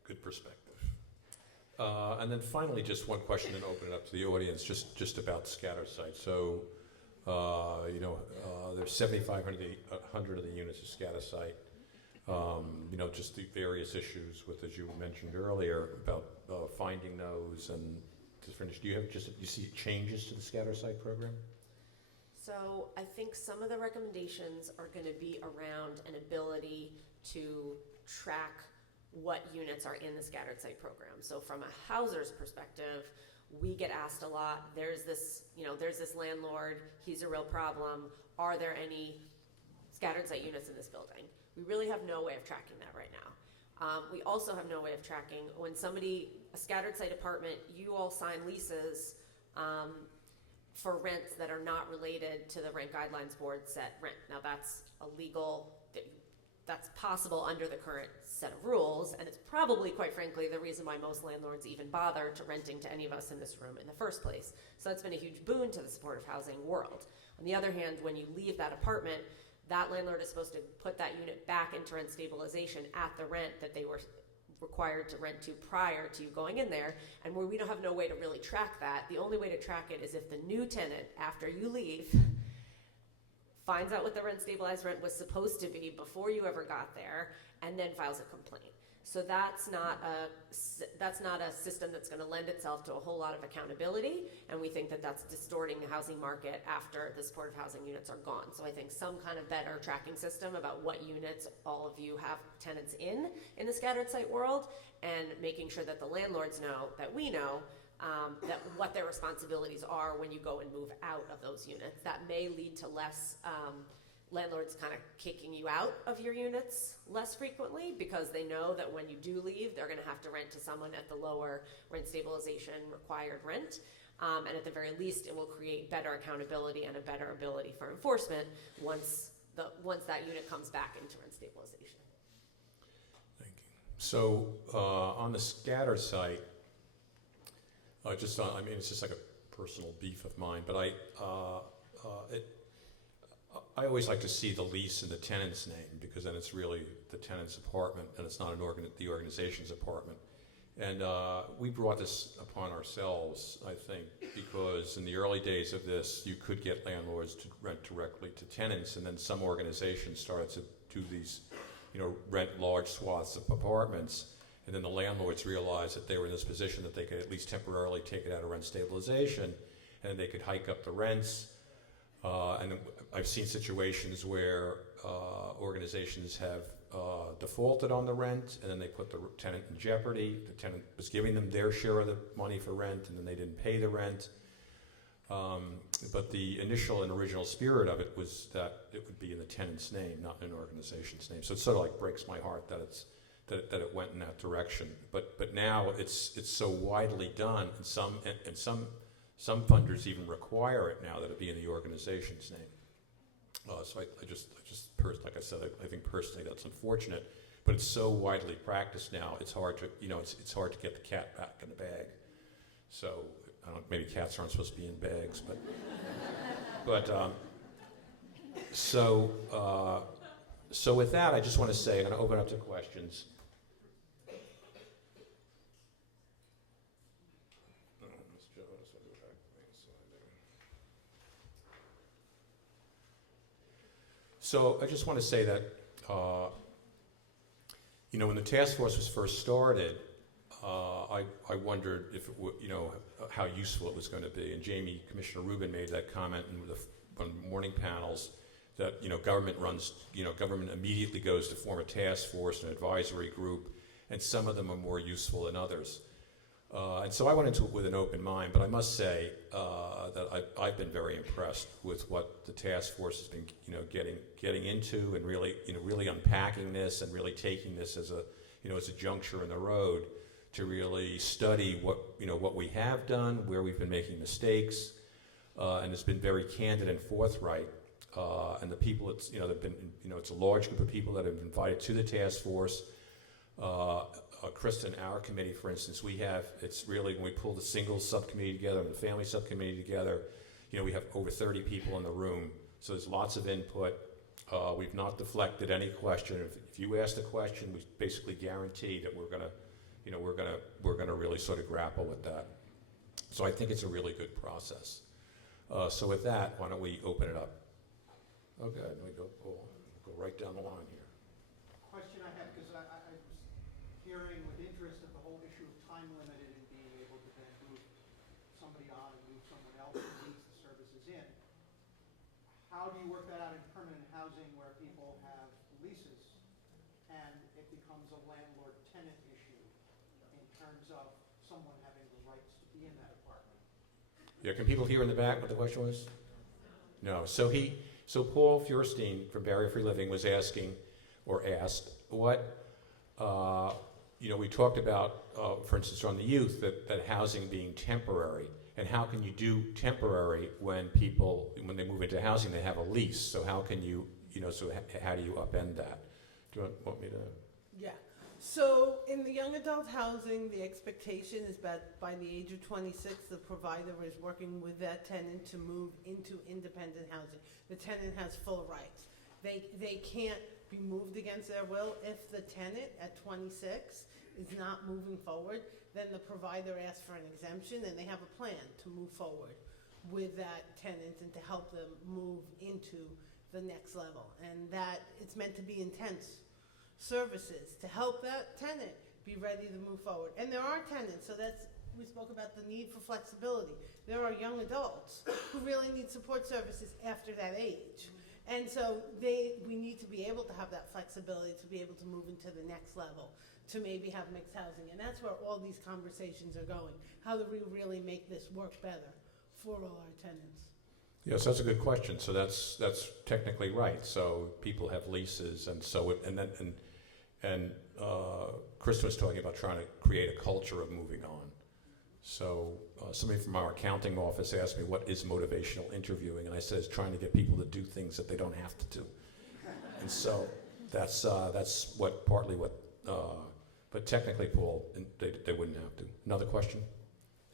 Good perspective. And then finally, just one question and open it up to the audience, just about scatter sites. So, there's 7,500 of the units of scatter site. Just the various issues with, as you mentioned earlier, about finding those and different. Do you see changes to the scatter site program? So I think some of the recommendations are going to be around an ability to track what units are in the scattered site program. So from a houser's perspective, we get asked a lot, there's this landlord, he's a real problem, are there any scattered site units in this building? We really have no way of tracking that right now. We also have no way of tracking when a scattered site apartment, you all sign leases for rents that are not related to the rent guidelines board set rent. Now that's illegal. That's possible under the current set of rules, and it's probably, quite frankly, the reason why most landlords even bother to renting to any of us in this room in the first place. So that's been a huge boon to the supportive housing world. On the other hand, when you leave that apartment, that landlord is supposed to put that unit back into rent stabilization at the rent that they were required to rent to prior to you going in there, and where we don't have no way to really track that. The only way to track it is if the new tenant, after you leave, finds out what the rent stabilized rent was supposed to be before you ever got there, and then files a complaint. So that's not a system that's going to lend itself to a whole lot of accountability, and we think that that's distorting the housing market after the supportive housing units are gone. So I think some kind of better tracking system about what units all of you have tenants in the scattered site world, and making sure that the landlords know, that we know, that what their responsibilities are when you go and move out of those units. That may lead to less landlords kind of kicking you out of your units less frequently, because they know that when you do leave, they're going to have to rent to someone at the lower rent stabilization required rent. And at the very least, it will create better accountability and a better ability for enforcement once that unit comes back into rent stabilization. Thank you. So on the scatter site, it's just like a personal beef of mine, but I always like to see the lease in the tenant's name, because then it's really the tenant's apartment and it's not the organization's apartment. And we brought this upon ourselves, I think, because in the early days of this, you could get landlords to rent directly to tenants, and then some organizations started to do these, rent large swaths of apartments, and then the landlords realized that they were in this position that they could at least temporarily take it out of rent stabilization, and they could hike up the rents. And I've seen situations where organizations have defaulted on the rent, and then they put the tenant in jeopardy. The tenant was giving them their share of the money for rent, and then they didn't pay the rent. But the initial and original spirit of it was that it would be in the tenant's name, not in an organization's name. So it sort of like breaks my heart that that it went in that direction. But now it's so widely done, and some funders even require it now that it be in the organization's name. So I just like I said, I think personally that's unfortunate, but it's so widely practiced now. It's hard to, it's hard to get the cat back in the bag. So I don't know, maybe cats aren't supposed to be in bags, so with that, I just want to say, I'm going to open up to questions. So I just want to say that, when the task force was first started, I wondered if it would, how useful it was going to be. And Commissioner Rubin made that comment in one of the morning panels that, government immediately goes to form a task force, an advisory group, and some of them are more useful than others. And so I went into it with an open mind, but I must say that I've been very impressed with what the task force has been, getting into, and really unpacking this, and really taking this as a juncture in the road to really study what we have done, where we've been making mistakes, and it's been very candid and forthright. And the people, it's a large group of people that have been invited to the task force. Kristin, our committee, for instance, it's really, when we pull the singles subcommittee together and the family subcommittee together, we have over 30 people in the room, so there's lots of input. We've not deflected any question. If you ask a question, we basically guarantee that we're gonna really sort of grapple with that. So I think it's a really good process. So with that, why don't we open it up? Okay, let me go right down the line here. Question I have, because I was hearing with interest of the whole issue of time limited and being able to then move somebody on and move someone else who needs the services in. How do you work that out in permanent housing where people have leases and it becomes a landlord-tenant issue in terms of someone having the rights to be in that apartment? Yeah, can people hear in the back what the question was? No. So Paul Feuerstein from Barrier Free Living was asked what, we talked about, for instance, on the youth, that housing being temporary, and how can you do temporary when they move into housing, they have a lease. So how can you, how do you upend that? Do you want me to? Yeah. So in the young adult housing, the expectation is that by the age of 26, the provider is working with that tenant to move into independent housing. The tenant has full rights. They can't be moved against their will. If the tenant at 26 is not moving forward, then the provider asks for an exemption, and they have a plan to move forward with that tenant and to help them move into the next level. And that it's meant to be intense services to help that tenant be ready to move forward. And there are tenants, so we spoke about the need for flexibility. There are young adults who really need support services after that age. And so we need to be able to have that flexibility to be able to move into the next level, to maybe have mixed housing. And that's where all these conversations are going. How do we really make this work better for all our tenants? Yes, that's a good question. So that's technically right. So people have leases, and so Kristin was talking about trying to create a culture of moving on. So somebody from our accounting office asked me, what is motivational interviewing? And I said, it's trying to get people to do things that they don't have to do. And so that's partly what, but technically, Paul, they wouldn't have to. Another question?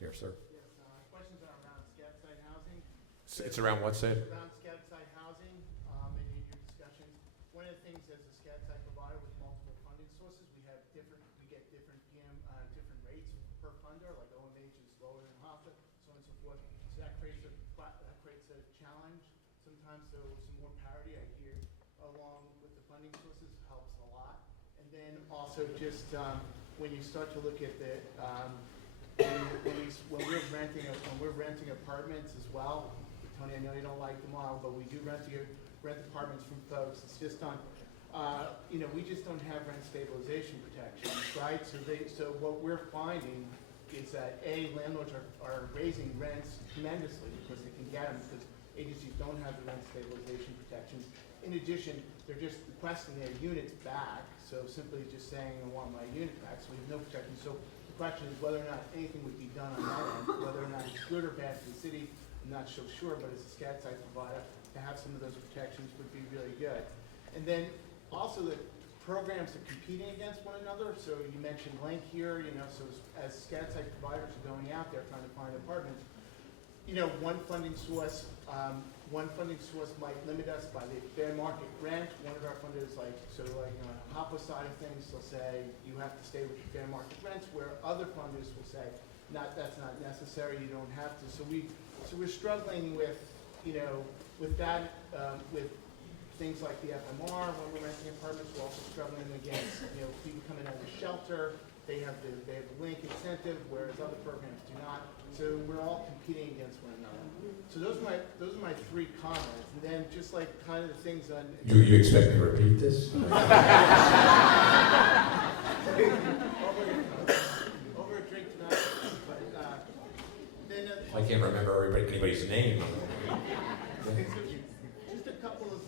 Here, sir. Yes, questions are around scat site housing. It's around what, said? Around scat site housing, so some more parity, I hear, along with the funding sources helps a lot. And then also just when you start to look at the, when we're renting apartments as well, Tony, I know you don't like the model, but we do rent apartments from folks. It's just on, we just don't have rent stabilization protections, right? So what we're finding is that landlords are raising rents tremendously because they can get them because agencies don't have the rent stabilization protections. In addition, they're just requesting their units back. So simply just saying, I want my unit back, so we have no protection. So the question is whether or not anything would be done on that end, whether or not it's good or bad for the city. I'm not so sure, but as a SCAD site provider, to have some of those protections would be really good. And then also the programs are competing against one another. So you mentioned Link here, so as SCAD site providers are going out there trying to find apartments, one funding source might limit us by the fair market rent. One of our funders, on the HOPA side of things, they'll say you have to stay with your fair market rents, where other funders will say, that's not necessary, you don't have to. So we're struggling with, with that, with things like the FMR when we're renting apartments. We're also struggling against, people coming out of the shelter. They have the link incentive, whereas other programs do not. So we're all competing against one another. So those are my three comments. And then just like kind of the things on. Do you expect me to repeat this? over a drink tonight. But then I can't remember anybody's name. just a couple of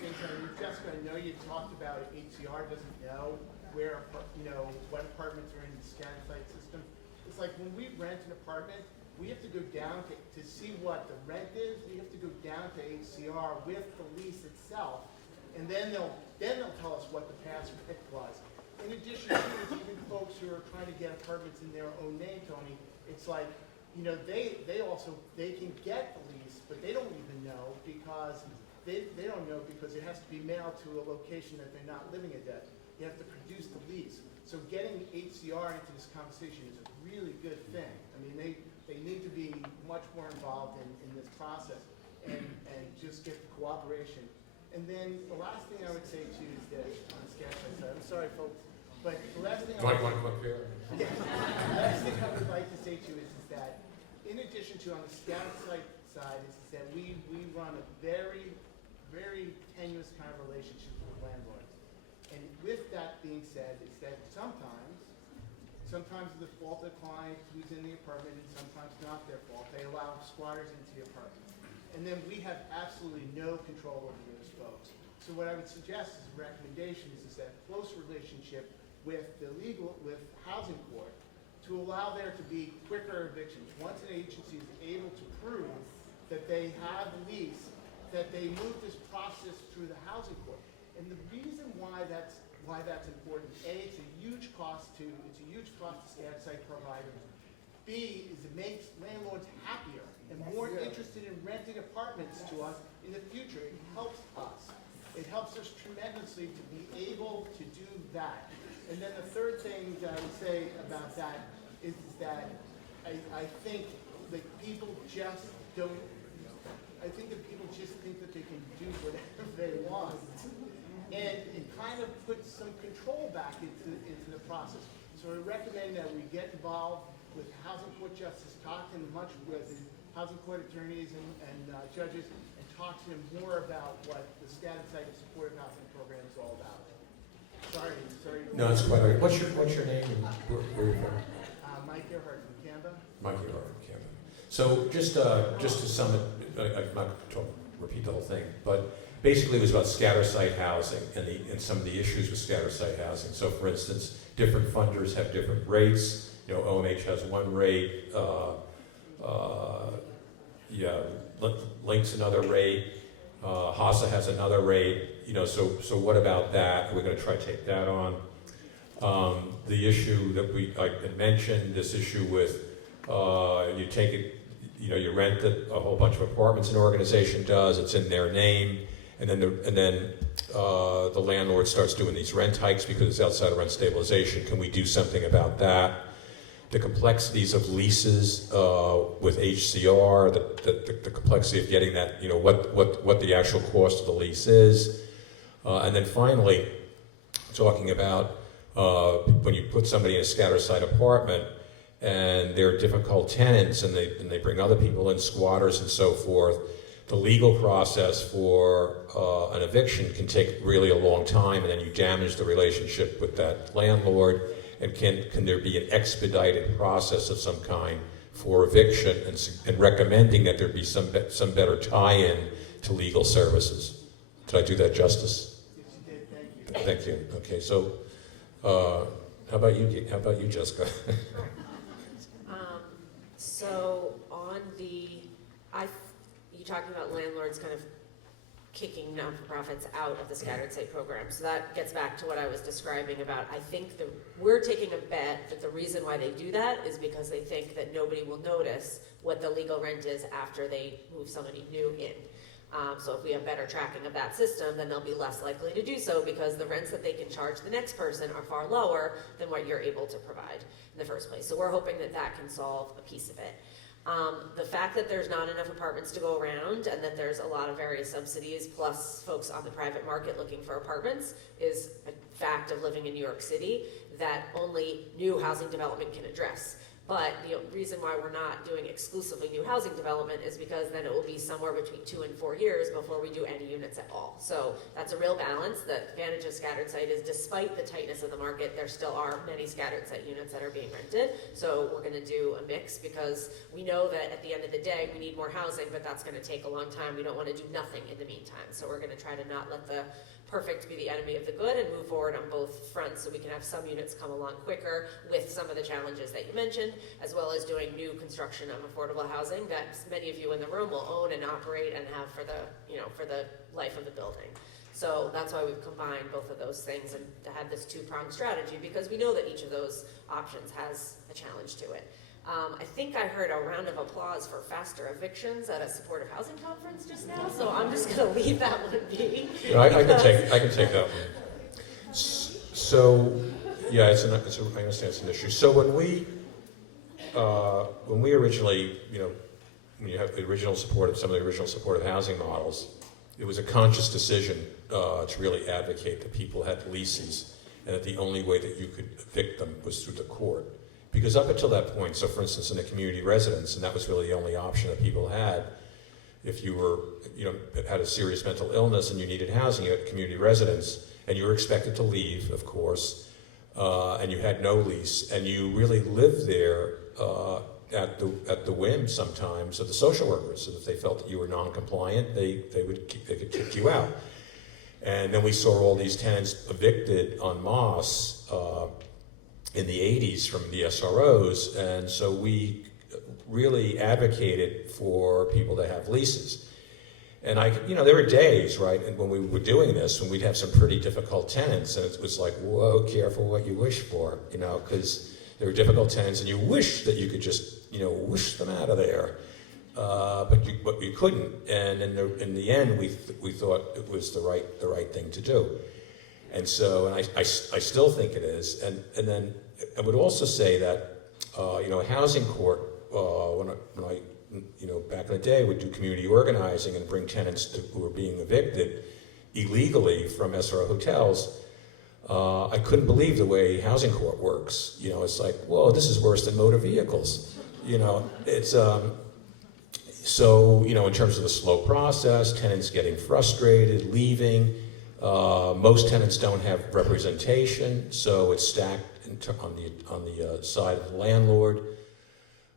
things. Jessica, I know you talked about HCR doesn't know where what apartments are in the SCAD site system. It's like when we rent an apartment, we have to go down to see what the rent is. We have to go down to HCR with the lease itself, and then they'll tell us what the past rent was. In addition to even folks who are trying to get apartments in their own name, Tony, it's like they can get the lease, but they don't even know because they don't know because it has to be mailed to a location that they're not living at. You have to produce the lease. So getting HCR into this conversation is a really good thing. I mean, they need to be much more involved in this process and just get the cooperation. And then the last thing I would say to you is this on the SCAD side. I'm sorry, folks, but the last thing Want to come up here? the last thing I would like to say to you is that in addition to on the SCAD side is that we run a very, very tenuous kind of relationship with landlords. And with that being said, is that sometimes it's the fault of the client who's in the apartment and sometimes not their fault. They allow squatters into the apartment. And then we have absolutely no control over those folks. So what I would suggest as a recommendation is that close relationship with housing court to allow there to be quicker evictions. Once an agency is able to prove that they have a lease, that they move this process through the housing court. And the reason why that's important, A, it's a huge cost to SCAD site providers. B, is it makes landlords happier and more interested in renting apartments to us in the future. It helps us. It helps us tremendously to be able to do that. And then the third thing that I would say about that is that I think that people just don't. I think that people just think that they can do whatever they want, and it kind of puts some control back into the process. So I recommend that we get involved with housing court justice, talk to them much with housing court attorneys and judges, and talk to them more about what the SCAD site supportive housing program is all about. Sorry. No, it's quite all right. What's your name and where are you from? Mike Earhart from Canada. Mike Earhart from Canada. So just to sum it, I'm not going to repeat the whole thing, but basically it was about scatter site housing and some of the issues with scatter site housing. So for instance, different funders have different rates. OMH has one rate, Link's another rate, HASA has another rate. So what about that? We're going to try to take that on. The issue that I had mentioned, this issue with you take it, you rent a whole bunch of apartments an organization does, it's in their name, and then the landlord starts doing these rent hikes because it's outside of rent stabilization. Can we do something about that? the complexities of leases with HCR, the complexity of getting that, what the actual cost of the lease is. And then finally, talking about when you put somebody in a scatter site apartment and they're difficult tenants and they bring other people in, squatters and so forth, the legal process for an eviction can take really a long time, and then you damage the relationship with that landlord. And can there be an expedited process of some kind for eviction, and recommending that there be some better tie-in to legal services? Did I do that justice? Yes, you did. Thank you. Okay, so how about you? How about you, Jessica? So on you're talking about landlords kind of kicking non-for-profits out of the scattered site program. So that gets back to what I was describing about, I think we're taking a bet that the reason why they do that is because they think that nobody will notice what the legal rent is after they move somebody new in. So if we have better tracking of that system, then they'll be less likely to do so, because the rents that they can charge the next person are far lower than what you're able to provide in the first place. So we're hoping that that can solve a piece of it. The fact that there's not enough apartments to go around and that there's a lot of various subsidies plus folks on the private market looking for apartments is a fact of living in New York City that only new housing development can address. But the reason why we're not doing exclusively new housing development is because then it will be somewhere between 2 and 4 years before we do any units at all. So that's a real balance. The advantage of scattered site is, despite the tightness of the market, there still are many scattered site units that are being rented. So we're going to do a mix, because we know that at the end of the day we need more housing, but that's going to take a long time. We don't want to do nothing in the meantime. So we're going to try to not let the perfect be the enemy of the good, and move forward on both fronts so we can have some units come along quicker with some of the challenges that you mentioned, as well as doing new construction of affordable housing that many of you in the room will own and operate and have for the life of the building. So that's why we've combined both of those things and to have this two-pronged strategy, because we know that each of those options has a challenge to it. I think I heard a round of applause for faster evictions at a supportive housing conference just now, so I'm just going to leave that one be. I can take that one. So, yeah, I understand it's an issue. So when we originally, when you have the original some of the original supportive housing models, it was a conscious decision to really advocate that people had leases, and that the only way that you could evict them was through the court. Because up until that point, so for instance, in a community residence, and that was really the only option that people had, if you were, had a serious mental illness and you needed housing, you had a community residence, and you were expected to leave, of course, and you had no lease, and you really lived there at the whim sometimes of the social workers. And if they felt that you were non-compliant, they could kick you out. And then we saw all these tenants evicted en masse in the 80s from the SROs, and so we really advocated for people to have leases. And there were days, right, and when we were doing this, when we'd have some pretty difficult tenants, and it was like, whoa, careful what you wish for, because there were difficult tenants, and you wish that you could just, wish them out of there, but you couldn't. And in the end, we thought it was the right thing to do. And so, and I still think it is. And then I would also say that, a housing court, when I back in the day, would do community organizing and bring tenants who were being evicted illegally from SRO hotels. I couldn't believe the way housing court works. It's like, whoa, this is worse than motor vehicles. It's so, in terms of the slow process, tenants getting frustrated, leaving. Most tenants don't have representation, so it's stacked on the side of the landlord.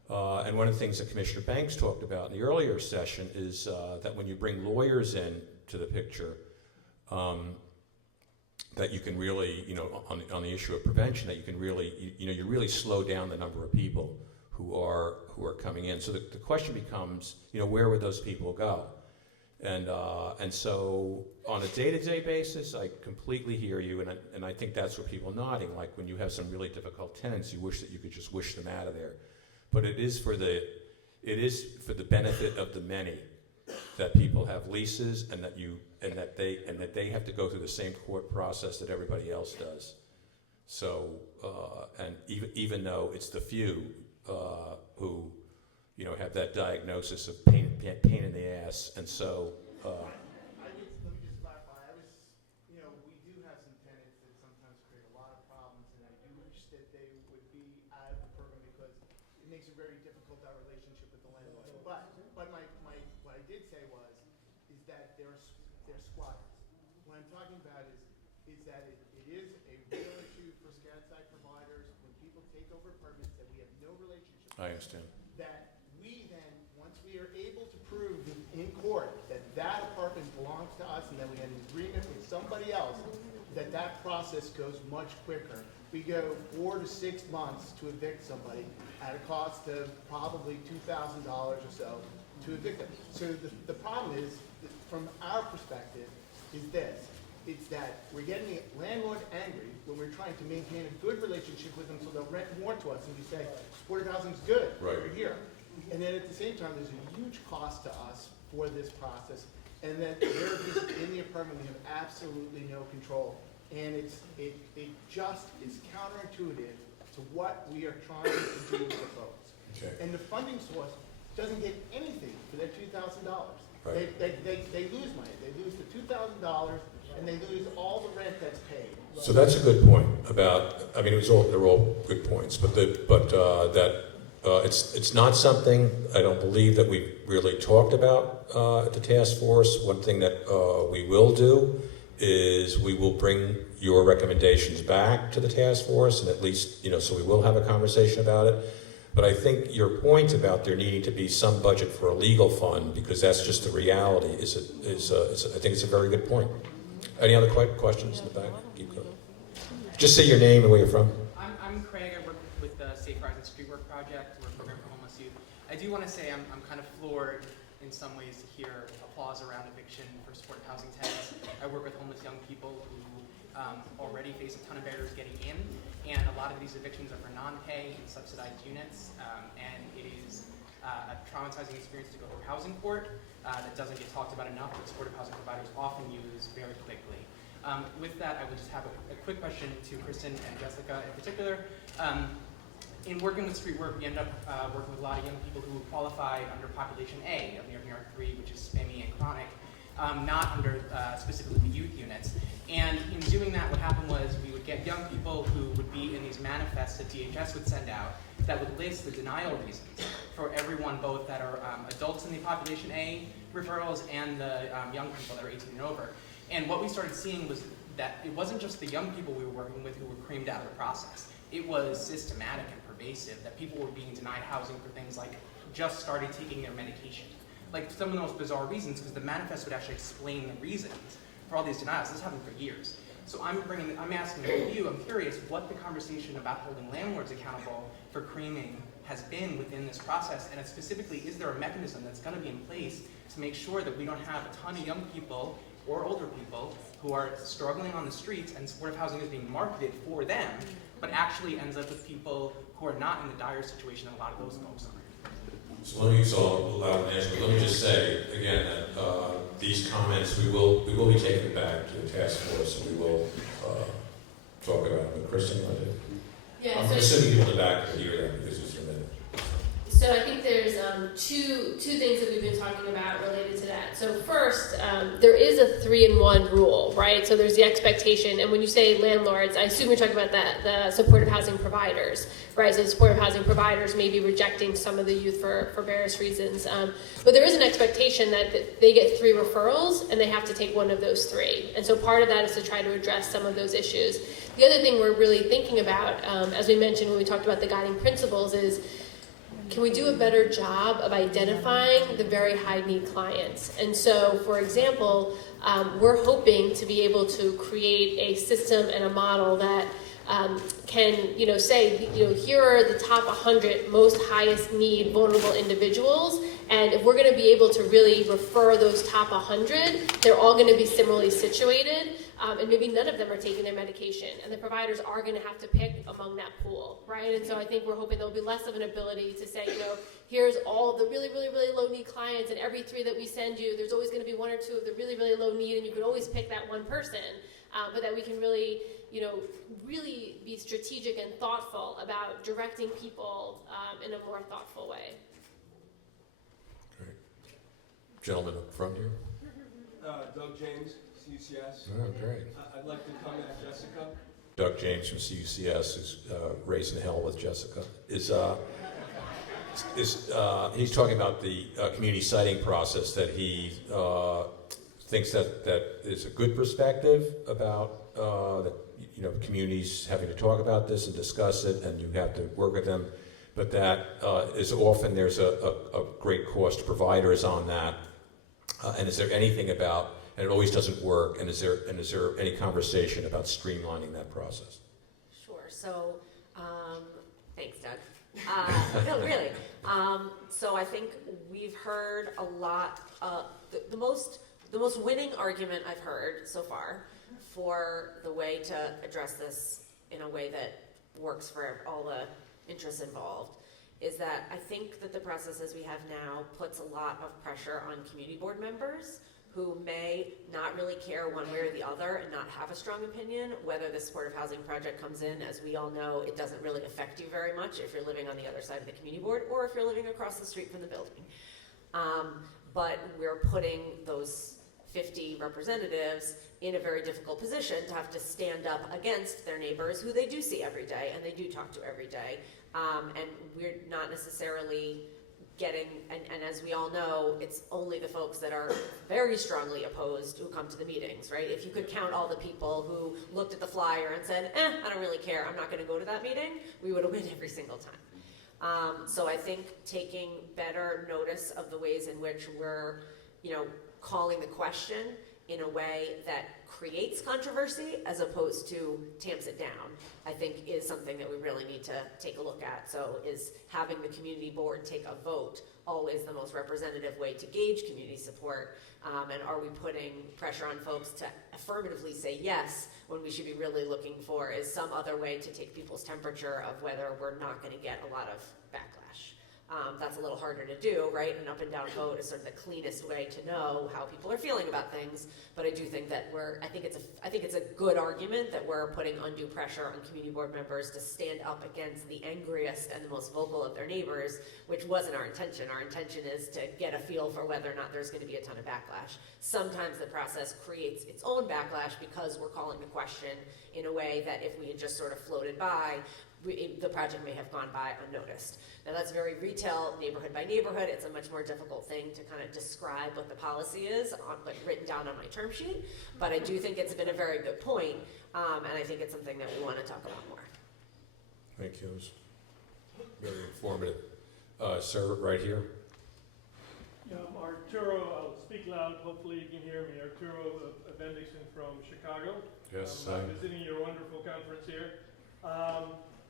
And one of the things that Commissioner Banks talked about in the earlier session is that when you bring lawyers in to the picture, that you can really, on the issue of prevention, that you can really, you really slow down the number of people who are coming in. So the question becomes, where would those people go? And so on a day-to-day basis, I completely hear you, and I think that's what people are nodding. Like when you have some really difficult tenants, you wish that you could just wish them out of there. But it is for the benefit of the many that people have leases, and that they have to go through the same court process that everybody else does. So, and even though it's the few who, have that diagnosis of pain in the ass, and so. Let me just clarify. We do have some tenants that sometimes create a lot of problems, and I do wish that they would be out of the program because it makes it very difficult, our relationship with the landlord. But what I did say is that they're squatters. What I'm talking about is that it is a real issue for scat site providers when people take over permits that we have no relationship with. I understand. That we then, once we are able to prove in court that apartment belongs to us and that we had an agreement with somebody else, that process goes much quicker. We go 4 to 6 months to evict somebody at a cost of probably $2,000 or so to evict them. So the problem is, from our perspective, is this. It's that we're getting the landlord angry when we're trying to maintain a good relationship with them so they'll rent more to us and we say, supportive housing's good, Right. we're here. And then at the same time, there's a huge cost to us for this process. And then they're just in the apartment, we have absolutely no control. And it just is counterintuitive to what we are trying to do with the folks. Okay. And the funding source doesn't get anything for their $2,000. Right. They lose money. They lose the $2,000 and they lose all the rent that's paid. So that's a good point about. I mean, they're all good points, but it's not something I don't believe that we really talked about at the task force. One thing that we will do is we will bring your recommendations back to the task force, and at least so we will have a conversation about it. But I think your point about there needing to be some budget for a legal fund, because that's just the reality, I think it's a very good point. Any other questions in the back? Keep going. Just say your name and where you're from. I'm Craig. I work with the Safe Rising Street Work Project. We're a program for homeless youth. I do want to say I'm kind of floored in some ways to hear applause around eviction for supportive housing tenants. I work with homeless young people who already face a ton of barriers getting in, and a lot of these evictions are for non-pay and subsidized units, and it is a traumatizing experience to go through housing court that doesn't get talked about enough, that supportive housing providers often use very quickly. With that, I would just have a quick question to Kristin and Jessica in particular. In working with street work, we end up working with a lot of young people who qualified under Population A of New York 3, which is SPIMI and chronic, not under specifically the youth units. And in doing that, what happened was we would get young people who would be in these manifests that DHS would send out that would list the denial reasons for everyone, both that are adults in the Population A referrals and the young people that are 18 and over. And what we started seeing was that it wasn't just the young people we were working with who were creamed out of the process. It was systematic and pervasive, that people were being denied housing for things like just started taking their medication. Like some of the most bizarre reasons, because the manifest would actually explain the reasons for all these denials. This happened for years. So I'm asking you, I'm curious what the conversation about holding landlords accountable for creaming has been within this process, and specifically, is there a mechanism that's going to be in place to make sure that we don't have a ton of young people or older people who are struggling on the streets and supportive housing is being marketed for them, but actually ends up with people who are not in the dire situation that a lot of those folks are. So I'll allow an answer, but let me just say again that these comments we will be taking it back to the task force, and we will talk about it. But Kristin, Yeah, I'm assuming people in the back can hear that because it's your minute. So I think there's two things that we've been talking about related to that. So first, there is a 3-in-1 rule, right? So there's the expectation, and when you say landlords, I assume you're talking about the supportive housing providers, right? So the supportive housing providers may be rejecting some of the youth for various reasons. But there is an expectation that they get 3 referrals and they have to take one of those 3. And so part of that is to try to address some of those issues. The other thing we're really thinking about, as we mentioned when we talked about the guiding principles, is can we do a better job of identifying the very high-need clients? And so, for example, we're hoping to be able to create a system and a model that can, say, here are the top 100 most highest need vulnerable individuals, and if we're going to be able to really refer those top 100, they're all going to be similarly situated. And maybe none of them are taking their medication, and the providers are going to have to pick among that pool, right? And so I think we're hoping there'll be less of an ability to say, here's all the really, really, really low need clients, and every 3 that we send you, there's always going to be 1 or 2 of the really, really low need, and you can always pick that one person, but that we can really really be strategic and thoughtful about directing people in a more thoughtful way. Great. Gentleman up front here. Doug James, CUCS. Oh, great. I'd like to comment on Jessica. Doug James from CUCS is raising hell with Jessica. He's talking about the community siting process that he thinks that is a good perspective about that communities having to talk about this and discuss it, and you have to work with them. But that is often there's a great cost to providers on that. And is there anything about, and it always doesn't work, and is there any conversation about streamlining that process? Sure. So, thanks, Doug. No, really. So I think we've heard a lot. The most winning argument I've heard so far for the way to address this in a way that works for all the interests involved is that I think that the process as we have now puts a lot of pressure on community board members who may not really care one way or the other and not have a strong opinion whether the supportive housing project comes in. As we all know, it doesn't really affect you very much if you're living on the other side of the community board or if you're living across the street from the building. But we're putting those 50 representatives in a very difficult position to have to stand up against their neighbors who they do see every day and they do talk to every day. And we're not necessarily getting, and as we all know, it's only the folks that are very strongly opposed who come to the meetings, right? If you could count all the people who looked at the flyer and said, I don't really care, I'm not going to go to that meeting, we would have win every single time. So I think taking better notice of the ways in which we're, calling the question in a way that creates controversy as opposed to tamps it down, I think is something that we really need to take a look at. So is having the community board take a vote always the most representative way to gauge community support? And are we putting pressure on folks to affirmatively say yes when we should be really looking for is some other way to take people's temperature of whether we're not going to get a lot of backlash? That's a little harder to do, right? An up and down vote is sort of the cleanest way to know how people are feeling about things. But I do think that I think it's a good argument that we're putting undue pressure on community board members to stand up against the angriest and the most vocal of their neighbors, which wasn't our intention. Our intention is to get a feel for whether or not there's going to be a ton of backlash. Sometimes the process creates its own backlash because we're calling the question in a way that if we had just sort of floated by, the project may have gone by unnoticed. Now that's very retail, neighborhood by neighborhood. It's a much more difficult thing to kind of describe what the policy is, written down on my term sheet. But I do think it's been a very good point, and I think it's something that we want to talk about more. Thank you. It was very informative. Sir, right here. Yeah, I'm Arturo. I'll speak loud. Hopefully you can hear me. Arturo Bendixson from Chicago. Yes. I'm visiting your wonderful conference here.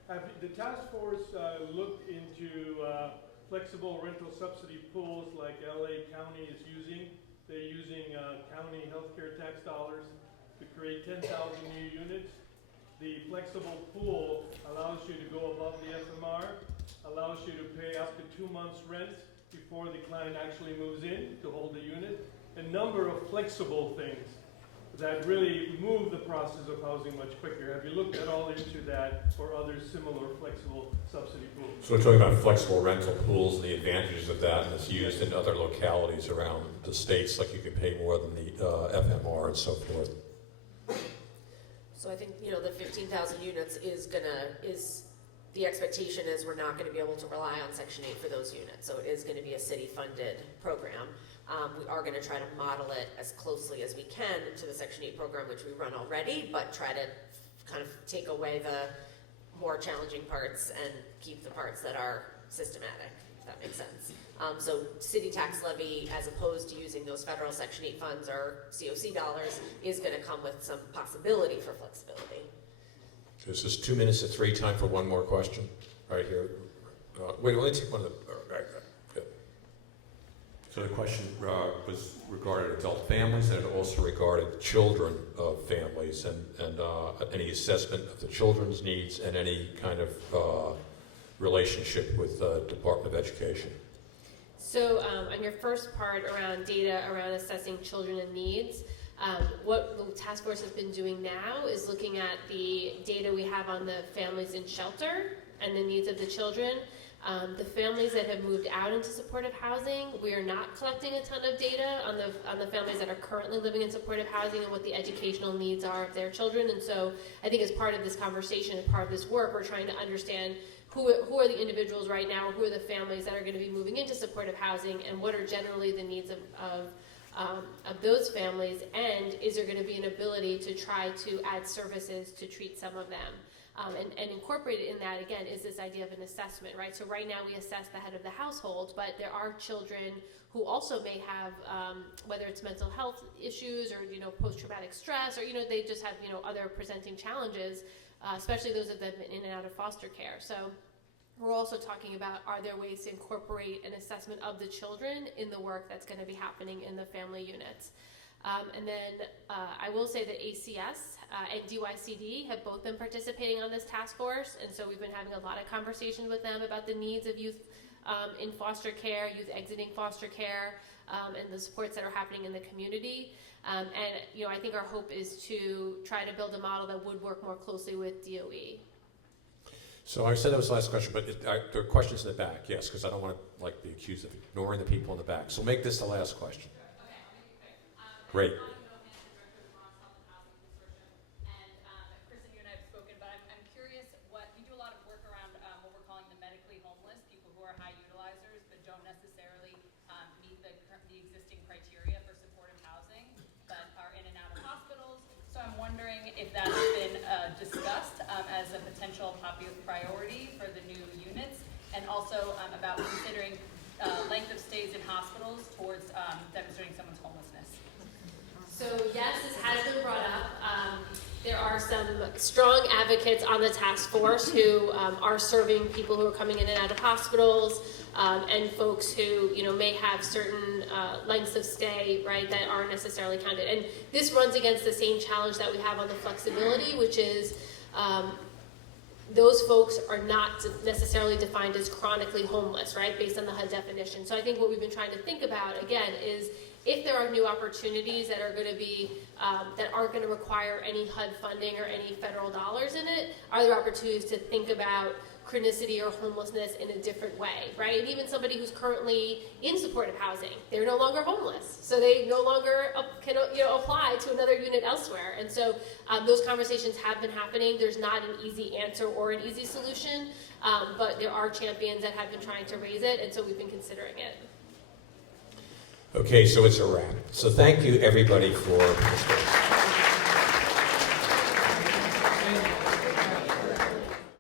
Have the task force looked into flexible rental subsidy pools like LA County is using? They're using county healthcare tax dollars to create 10,000 new units. The flexible pool allows you to go above the FMR, allows you to pay up to 2 months rent before the client actually moves in to hold the unit. A number of flexible things that really move the process of housing much quicker. Have you looked at all into that or other similar flexible subsidy pools? So we're talking about flexible rental pools and the advantages of that, and it's used in other localities around the states, like you can pay more than the FMR and so forth. So I think, the 15,000 units is the expectation is we're not going to be able to rely on Section 8 for those units. So it is going to be a city-funded program. We are going to try to model it as closely as we can to the Section 8 program, which we run already, but try to kind of take away the more challenging parts and keep the parts that are systematic, if that makes sense. So city tax levy, as opposed to using those federal Section 8 funds or COC dollars, is going to come with some possibility for flexibility. This is 2 minutes to 3. Time for one more question. Right here. Wait, let me take one of the... Right. Good. So the question was regarded adult families, and it also regarded children of families, and any assessment of the children's needs and any kind of relationship with the Department of Education. So on your first part around data around assessing children and needs, What the task force has been doing now is looking at the data we have on the families in shelter and the needs of the children. The families that have moved out into supportive housing, we are not collecting a ton of data on the families that are currently living in supportive housing and what the educational needs are of their children. And so I think as part of this conversation, as part of this work, we're trying to understand who are the individuals right now, who are the families that are going to be moving into supportive housing, and what are generally the needs of those families, and is there going to be an ability to try to add services to treat some of them. And incorporated in that, again, is this idea of an assessment, right? So right now we assess the head of the household, but there are children who also may have, whether it's mental health issues or, post-traumatic stress, or, they just have, other presenting challenges, especially those that have been in and out of foster care. So we're also talking about, are there ways to incorporate an assessment of the children in the work that's going to be happening in the family units. And then I will say that ACS and DYCD have both been participating on this task force, and so we've been having a lot of conversations with them about the needs of youth in foster care, youth exiting foster care, and the supports that are happening in the community. And I think our hope is to try to build a model that would work more closely with DOE. So I said that was the last question, but there are questions in the back, yes, because I don't want to be accused of ignoring the people in the back. So make this the last question. Great. Kristin, you and I have spoken, but I'm curious we do a lot of work around what we're calling the medically homeless, people who are high utilizers but don't necessarily meet the existing criteria for supportive housing, but are in and out of hospitals. So I'm wondering if that's been discussed as a potential priority for the new units, and also about considering length of stays in hospitals towards demonstrating someone's homelessness. So yes, this has been brought up. There are some strong advocates on the task force who are serving people who are coming in and out of hospitals, and folks who may have certain lengths of stay, right, that aren't necessarily counted. And this runs against the same challenge that we have on the flexibility, which is those folks are not necessarily defined as chronically homeless, right, based on the HUD definition. So I think what we've been trying to think about, again, is if there are new opportunities that are going to be, that aren't going to require any HUD funding or any federal dollars in it, are there opportunities to think about chronicity or homelessness in a different way, right? And even somebody who's currently in supportive housing, they're no longer homeless, so they no longer can apply to another unit elsewhere. And so those conversations have been happening. There's not an easy answer or an easy solution, but there are champions that have been trying to raise it, and so we've been considering it. Okay, so it's a wrap. So thank you, everybody, for participating.